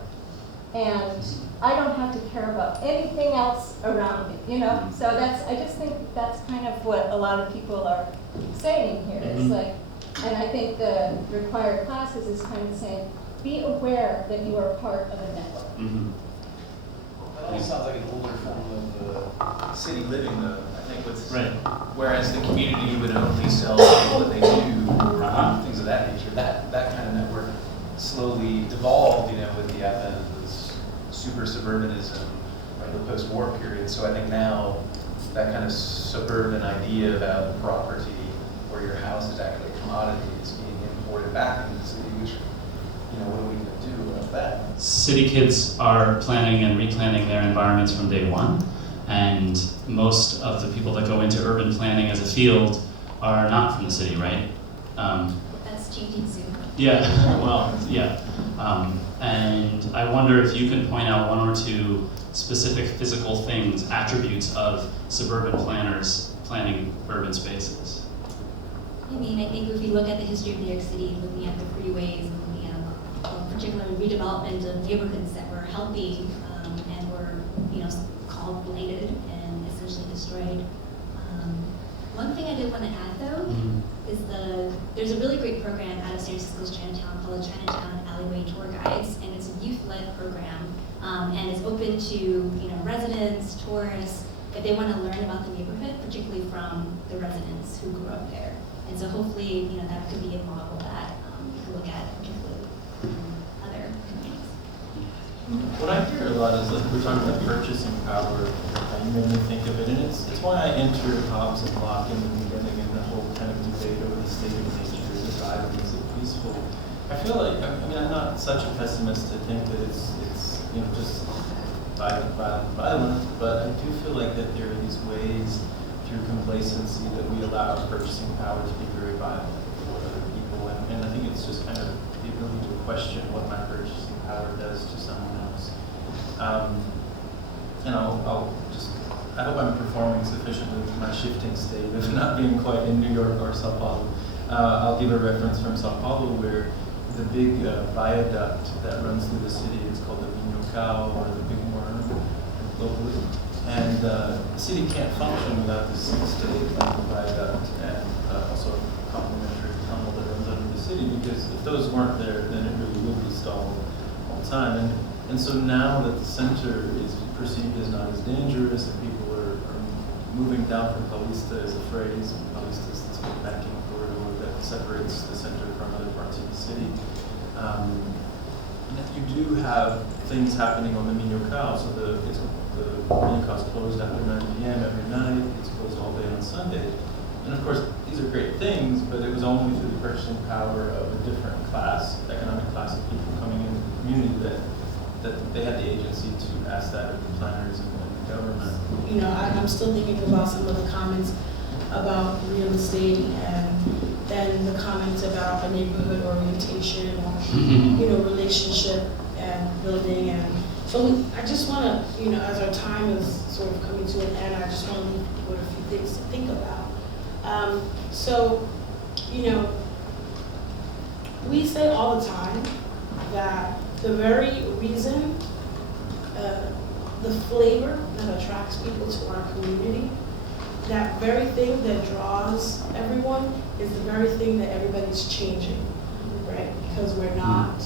and I don't have to care about anything else around me, So I just think that's kind of what a lot of people are saying here. It's like, And I think the required classes is kind of saying, be aware that you are part of a network. Mm-hmm. That almost sounds like an older form of city living, though. I think what's Right. whereas the community would only sell what they do, or things of that nature. That kind of network slowly devolved, with the advent of this super suburbanism, the post-war period. So I think now that kind of suburban idea about property, where your house is actually a commodity, is being imported back into the city, which, what are we going to do about that? City kids are planning and replanning their environments from day one, and most of the people that go into urban planning as a field are not from the city, right? That's changing soon. Yeah, well, yeah. And I wonder if you can point out one or two specific physical things, attributes of suburban planners planning urban spaces. I mean, I think if you look at the history of New York City, looking at the freeways, and looking at particular redevelopment of neighborhoods that were healthy and were, called blighted and essentially destroyed. One thing I did want to add, though, is there's a really great program out of San Francisco's Chinatown called the Chinatown Alleyway Tour Guides, and it's a youth-led program, and it's open to residents, tourists, if they want to learn about the neighborhood, particularly from the residents who grew up there. And so hopefully, that could be a model that you can look at, particularly other communities. What I hear a lot is that we're talking about purchasing power. You made me think of it, and it's why I entered Hobbes and Locke in the beginning, and the whole kind of debate over the state of nature, is it violent, is it peaceful? I feel like, I'm not such a pessimist to think that it's just violent, but I do feel like that there are these ways through complacency that we allow our purchasing power to be very violent for other people, and I think it's just kind of the ability to question what my purchasing power does to someone else. And I hope I'm performing sufficiently with my shifting state of not being quite in New York or Sao Paulo. I'll give a reference from Sao Paulo, where the big viaduct that runs through the city is called the Minhocao, or the Big Worm, locally. And the city can't function without the six-stage viaduct and also a complementary tunnel that runs under the city, because if those weren't there, then it really will be stalled all the time. And so now that the center is perceived as not as dangerous, and people are moving down from Paulista as a phrase, Paulista is this big banking corridor that separates the center from other parts of the city. And you do have things happening on the Minhocao, so the Minhocao is closed after 9 p.m. every night, it's closed all day on Sunday. And of course, these are great things, but it was only through the purchasing power of a different class, economic class of people coming into the community that they had the agency to ask that of the planners and the government. I'm still thinking about some of the comments about real estate, and then the comments about a neighborhood orientation, or relationship and building. And so I just want to, as our time is sort of coming to an end, I just want to leave people with a few things to think about. We say all the time that the very reason, the flavor that attracts people to our community, that very thing that draws everyone, is the very thing that everybody's changing, right? Because we're not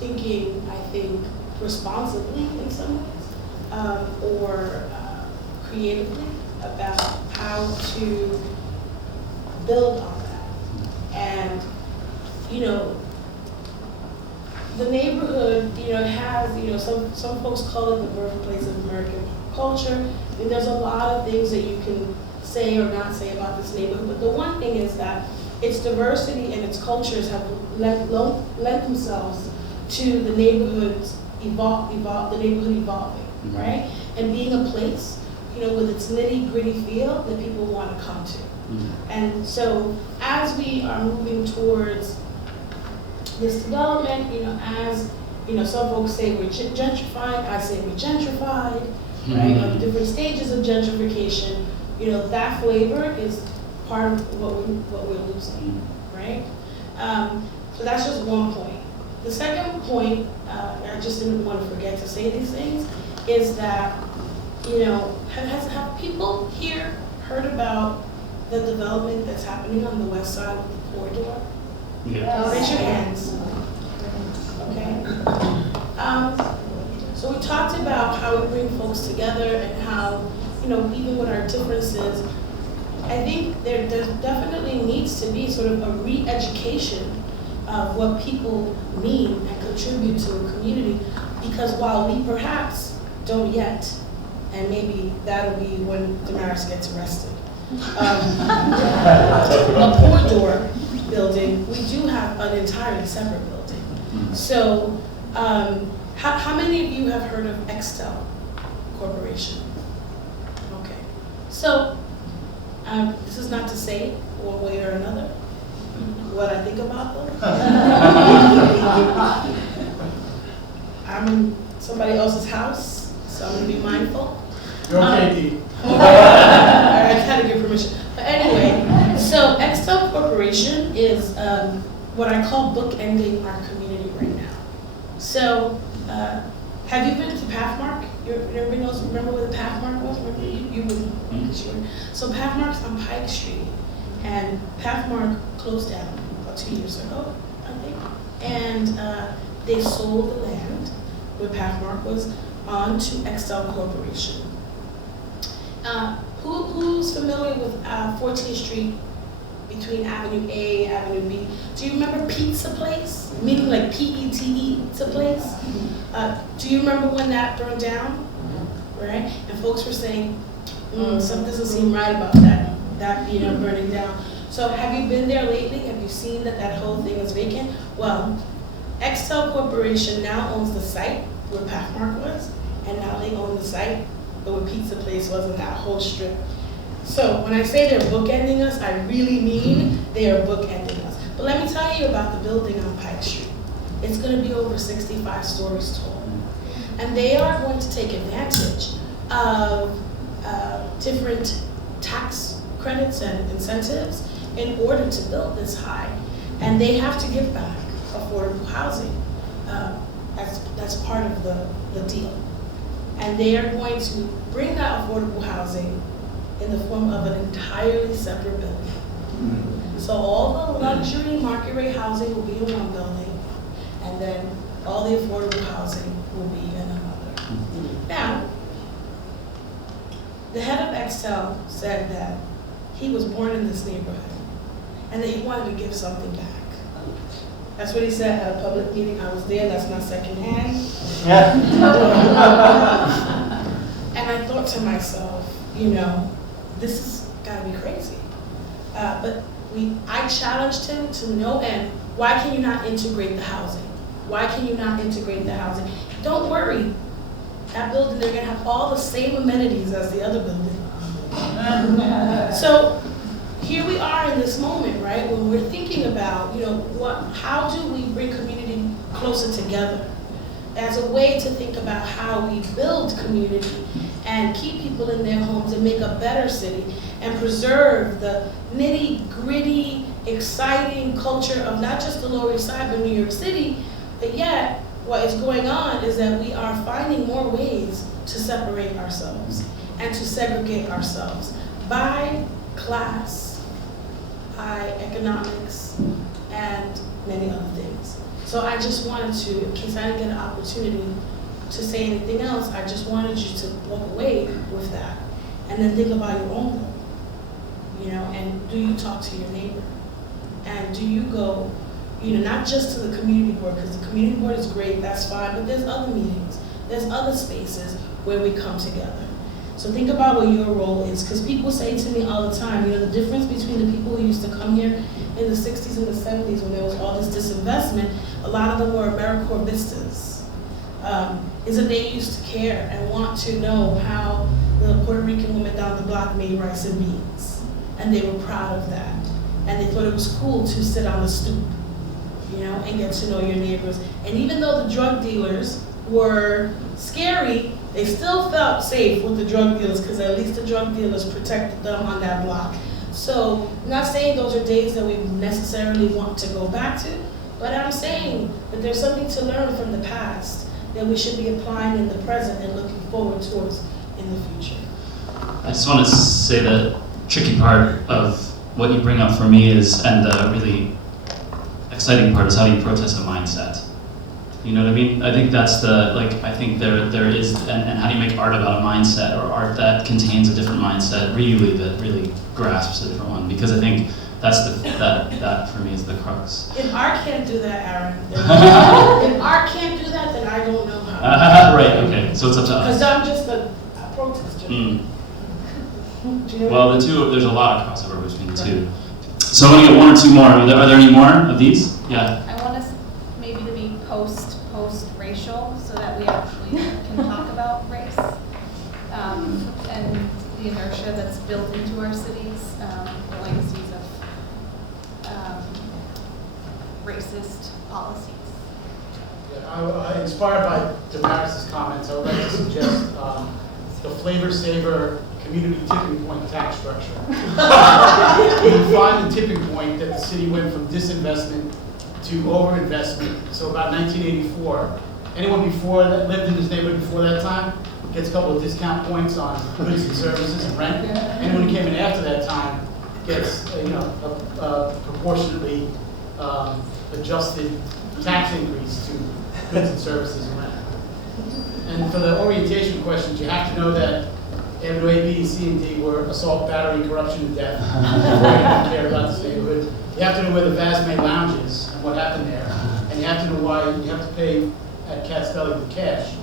thinking, I think, responsibly in some ways, or creatively about how to build on that. And, the neighborhood, has, some folks call it the birthplace of American culture. And there's a lot of things that you can say or not say about this neighborhood. But the one thing is that its diversity and its cultures have lent themselves to the neighborhood's evolving, right? And being a place, with its nitty-gritty feel that people want to come to. And so as we are moving towards this development, as some folks say we're gentrified, I say we're gentrified, right? Of different stages of gentrification, that flavor is part of what we're losing, right? So that's just one point. The second point, I just didn't want to forget to say these things, is that have people here heard about the development that's happening on the west side of the corridor? Yeah. Raise your hands. Okay. So we talked about how we bring folks together and how, even with our differences, I think there definitely needs to be sort of a re-education of what people mean and contribute to a community, because while we perhaps don't yet, and maybe that'll be when Demaris gets arrested, a four-door building, we do have an entirely separate building. So how many of you have heard of Extel Corporation? Okay. So this is not to say one way or another what I think about them. I'm in somebody else's house, so I'm going to be mindful. You're okay, Dee. I had to give permission. But anyway, so Extel Corporation is what I call bookending our community right now. So have you been to Pathmark? Everybody knows, remember where the Pathmark was? Remember you would, sure. So Pathmark's on Pike Street, and Pathmark closed down about 2 years ago, I think. And they sold the land where Pathmark was on to Extel Corporation. Who's familiar with 14th Street between Avenue A, Avenue B? Do you remember Pizza Place? Meaning like P-E-T-E, Pizza Place? Do you remember when that burned down? Right? And folks were saying, something doesn't seem right about that burning down. So have you been there lately? Have you seen that whole thing is vacant? Well, Extel Corporation now owns the site where Pathmark was, and now they own the site where Pizza Place was in that whole strip. So when I say they're bookending us, I really mean they are bookending us. But let me tell you about the building on Pike Street. It's going to be over 65 stories tall. And they are going to take advantage of different tax credits and incentives in order to build this high. And they have to give back affordable housing. That's part of the deal. And they are going to bring that affordable housing in the form of an entirely separate building. So all the luxury market rate housing will be in one building, and then all the affordable housing will be in another. Now, the head of Extel said that he was born in this neighborhood and that he wanted to give something back. That's what he said at a public meeting. I was there, that's not secondhand. Yeah. And I thought to myself, this has gotta be crazy. But I challenged him to no end, why can you not integrate the housing? Why can you not integrate the housing? Don't worry, that building, they're gonna have all the same amenities as the other building. So here we are in this moment, right, when we're thinking about, how do we bring community closer together as a way to think about how we build community and keep people in their homes and make a better city and preserve the nitty-gritty, exciting culture of not just the Lower East Side, but New York City. But yet, what is going on is that we are finding more ways to separate ourselves and to segregate ourselves by class, by economics, and many other things. So I just wanted to, in case I didn't get an opportunity to say anything else, I just wanted you to walk away with that and then think about your own home, and do you talk to your neighbor? And do you go, not just to the community board, because the community board is great, that's fine, but there's other meetings, there's other spaces where we come together. So think about what your role is, because people say to me all the time, the difference between the people who used to come here in the 60s and the 70s when there was all this disinvestment, a lot of them were AmeriCorps-vistas, is that they used to care and want to know how the Puerto Rican woman down the block made rice and beans. And they were proud of that. And they thought it was cool to sit on the stoop, and get to know your neighbors. And even though the drug dealers were scary, they still felt safe with the drug dealers because at least the drug dealers protected them on that block. So I'm not saying those are days that we necessarily want to go back to, but I'm saying that there's something to learn from the past that we should be applying in the present and looking forward towards in the future. I just want to say the tricky part of what you bring up for me is, and the really exciting part is how do you protest a mindset? You know what I mean? I think that's the, I think there is, and how do you make art about a mindset, or art that contains a different mindset, that really grasps a different one? Because I think that's that for me is the crux. If art can't do that, Aaron, if art can't do that, then I don't know how. Right, okay, so it's up to us. Because I'm just a protester. Well, there's a lot of crossover between the two. So I want to get one or two more. Are there any more of these? Yeah. I want us maybe to be post-racial so that we actually can talk about race and the inertia that's built into our cities, the legacies of racist policies. Yeah, inspired by Demaris' comments, I would like to suggest the flavor saver community tipping point tax structure. You find the tipping point that the city went from disinvestment to overinvestment. So about 1984, anyone before that lived in this neighborhood before that time gets a couple of discount points on goods and services and rent. Anyone who came in after that time gets a proportionately adjusted tax increase to goods and services and rent. And for the orientation questions, you have to know that Avenue A, B, C, and D were assault, battery, corruption, and death. Before you don't care about this neighborhood. You have to know where the Vasme Lounge is and what happened there. And you have to know why you have to pay at Cat's Deli with cash.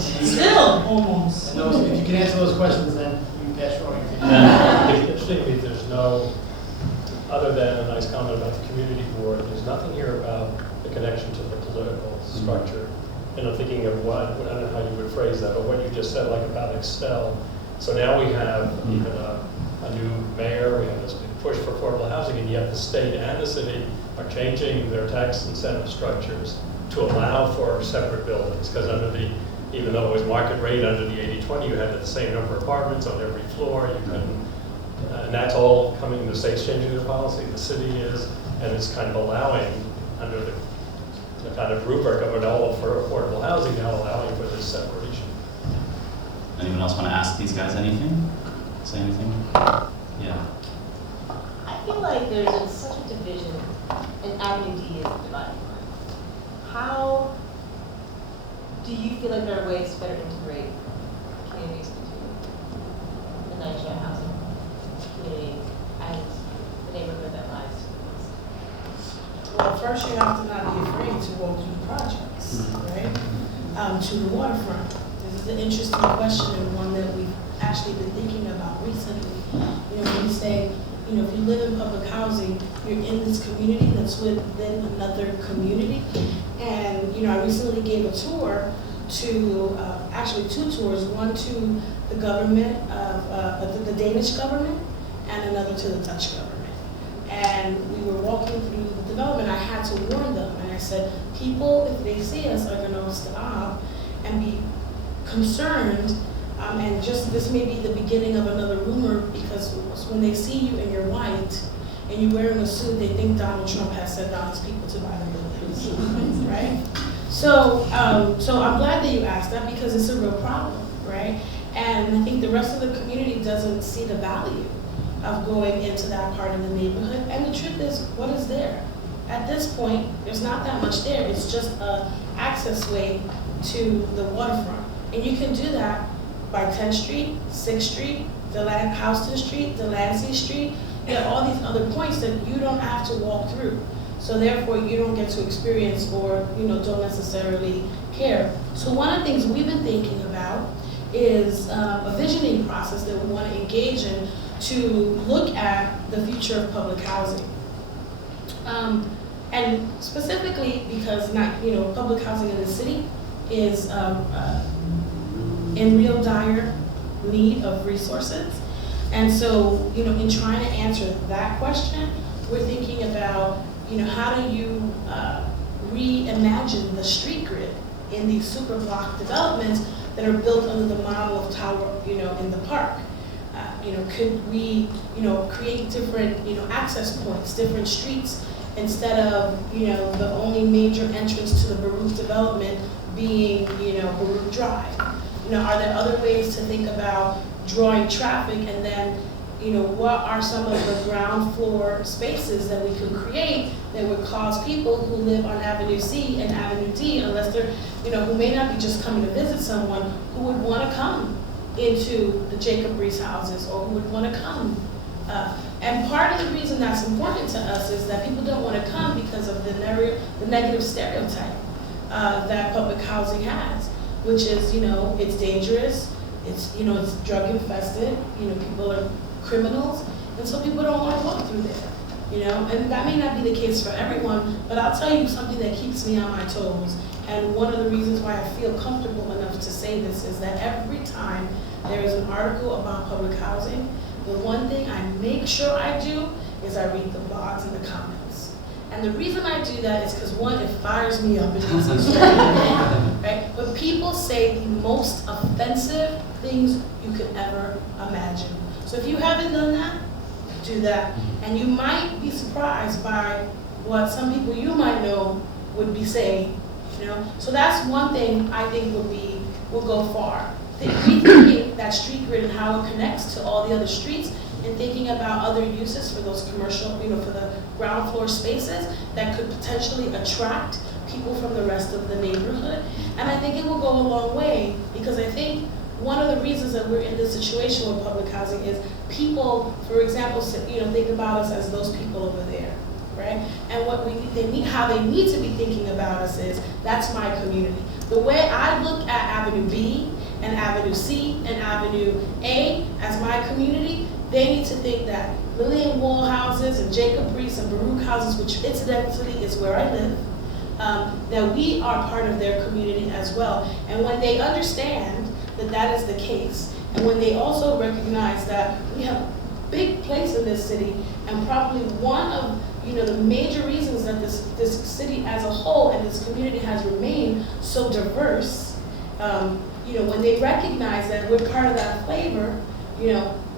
Still, almost. And those, if you can answer those questions, then you can pass your orientation. It's interesting to me, there's no, other than a nice comment about the community board, there's nothing here about the connection to the political structure. And I'm thinking of what, I don't know how you would phrase that, but what you just said, like about Excel. So now we have even a new mayor, we have this big push for affordable housing, and yet the state and the city are changing their tax incentive structures to allow for separate buildings. Because under the, even though it was market rate under the 80-20, you had the same number of apartments on every floor, you couldn't, and that's all coming, the state's changing their policy, the city is, and it's kind of allowing under the kind of rubric of it all for affordable housing, now allowing for this separation. Anyone else want to ask these guys anything? Say anything? Yeah. I feel like there's such a division, and Avenue D is divided. How do you feel like there are ways to better integrate communities between the Nigeria housing community and the neighborhood that lies? Well, first you have to not be afraid to walk through projects, right? To the waterfront. This is an interesting question and one that we've actually been thinking about recently. You know, when you say, you know, if you live in public housing, you're in this community that's within another community. And, you know, I recently gave a tour to, actually two tours, one to the government, the Danish government, and another to the Dutch government. And we were walking through the development. I had to warn them, and I said, people, if they see us, are going to stop and be concerned. And just this may be the beginning of another rumor, because when they see you and you're white and you're wearing a suit, they think Donald Trump has sent out his people to buy the buildings, right? So, so I'm glad that you asked that, because it's a real problem, right? And I think the rest of the community doesn't see the value of going into that part of the neighborhood. And the truth is, what is there? At this point, there's not that much there. It's just an access way to the waterfront. And you can do that by 10th Street, 6th Street, Houston Street, Delancey Street. You have all these other points that you don't have to walk through. So therefore, you don't get to experience or, you know, don't necessarily care. So one of the things we've been thinking about is a visioning process that we want to engage in to look at the future of public housing. And specifically because public housing in the city is in real dire need of resources. And so, you know, in trying to answer that question, we're thinking about, you know, how do you reimagine the street grid in these super block developments that are built under the model of tower, you know, in the park. You know, could we, you know, create different, you know, access points, different streets, instead of, you know, the only major entrance to the Baruch development being, you know, Baruch Drive? You know, are there other ways to think about drawing traffic and then what are some of the ground floor spaces that we could create that would cause people who live on Avenue C and Avenue D, unless they're, who may not be just coming to visit someone, who would want to come into the Jacob Riis houses, or who would want to come. And part of the reason that's important to us is that people don't want to come because of the negative stereotype that public housing has, which is, it's dangerous, it's drug infested, people are criminals, and so people don't want to walk through there, and that may not be the case for everyone, but I'll tell you something that keeps me on my toes, and one of the reasons why I feel comfortable enough to say this is that every time there is an article about public housing, the one thing I make sure I do is I read the blogs and the comments. And the reason I do that is because, one, it fires me up, it makes me strong, right? But people say the most offensive things you could ever imagine. So if you haven't done that, do that. And you might be surprised by what some people you might know would be saying, So that's one thing I think will go far. Rethinking that street grid and how it connects to all the other streets, and thinking about other uses for those commercial, for the ground floor spaces that could potentially attract people from the rest of the neighborhood. And I think it will go a long way, because I think one of the reasons that we're in this situation with public housing is people, for example, think about us as those people over there, right? And how they need to be thinking about us is, that's my community. The way I look at Avenue B and Avenue C and Avenue A as my community, they need to think that Lillian Wall houses and Jacob Riis and Baruch houses, which incidentally is where I live, that we are part of their community as well. And when they understand that that is the case, and when they also recognize that we have a big place in this city, and probably one of the major reasons that this city as a whole and this community has remained so diverse, when they recognize that we're part of that flavor,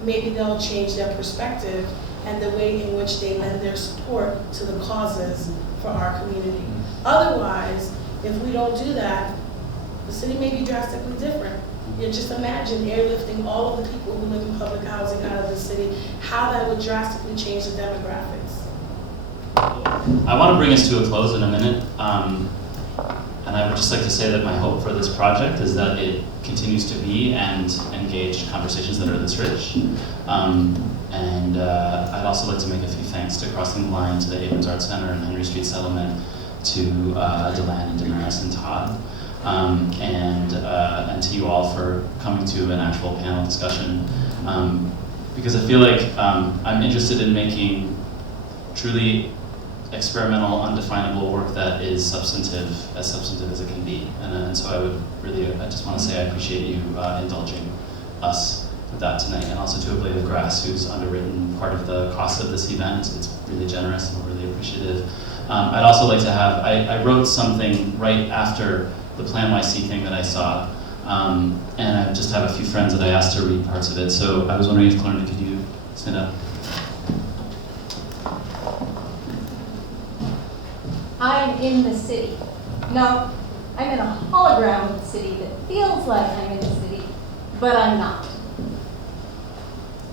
maybe they'll change their perspective and the way in which they lend their support to the causes for our community. Otherwise, if we don't do that, the city may be drastically different. Just imagine airlifting all of the people who live in public housing out of the city, how that would drastically change the demographics. I want to bring us to a close in a minute. And I would just like to say that my hope for this project is that it continues to be and engage conversations that are this rich. I'd also like to make a few thanks to Crossing the Line, to the Abrons Arts Center and Henry Street Settlement, to Deland and Demaris and Todd, and to you all for coming to an actual panel discussion. Because I feel like I'm interested in making truly experimental, undefinable work that is substantive as it can be. And so I just want to say I appreciate you indulging us with that tonight, and also to A Blade of Grass, who's underwritten part of the cost of this event. It's really generous, and we're really appreciative. I'd also like to have, I wrote something right after the Plan YC thing that I saw, and I just have a few friends that I asked to read parts of it. So I was wondering if Clarna, could you stand up? I'm in the city. No, I'm in a hologram of the city that feels like I'm in the city, but I'm not.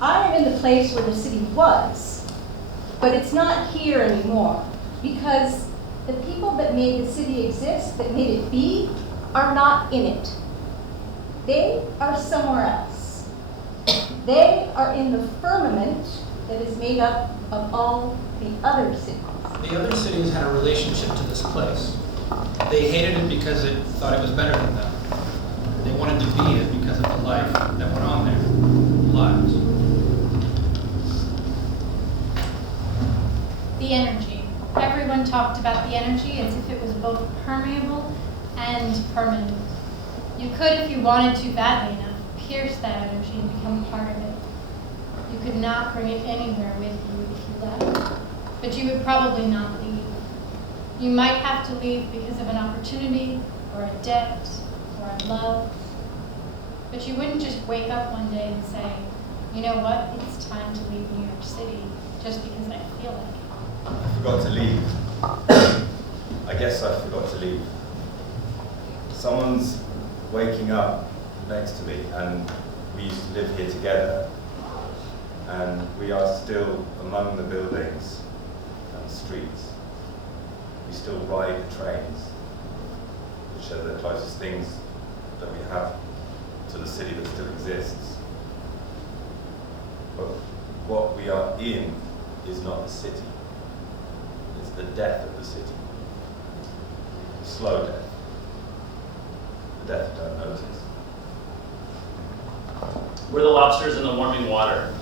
I am in the place where the city was, but it's not here anymore, because the people that made the city exist, that made it be, are not in it. They are somewhere else. They are in the firmament that is made up of all the other cities. The other cities had a relationship to this place. They hated it because it thought it was better than them. They wanted to be it because of the life that went on there. Lives. The energy. Everyone talked about the energy as if it was both permeable and permanent. You could, if you wanted to badly enough, pierce that energy and become part of it. You could not bring it anywhere with you if you left. But you would probably not leave. You might have to leave because of an opportunity, or a debt, or a love. But you wouldn't just wake up one day and say, you know what, it's time to leave New York City, just because I feel like it. I forgot to leave. I guess I forgot to leave. Someone's waking up next to me, and we used to live here together. and we are still among the buildings and streets. We still ride the trains, which are the closest things that we have to the city that still exists. But what we are in is not the city. It's the death of the city. The slow death. The death you don't notice. We're the lobsters in the warming water.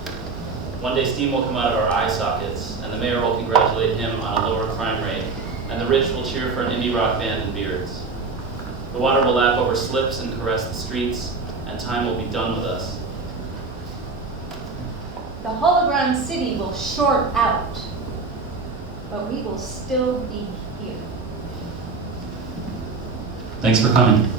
One day steam will come out of our eye sockets, and the mayor will congratulate him on a lower crime rate, and the rich will cheer for an indie rock band and beards. The water will lap over slips and caress the streets, and time will be done with us. The hologram city will short out, but we will still be here. Thanks for coming.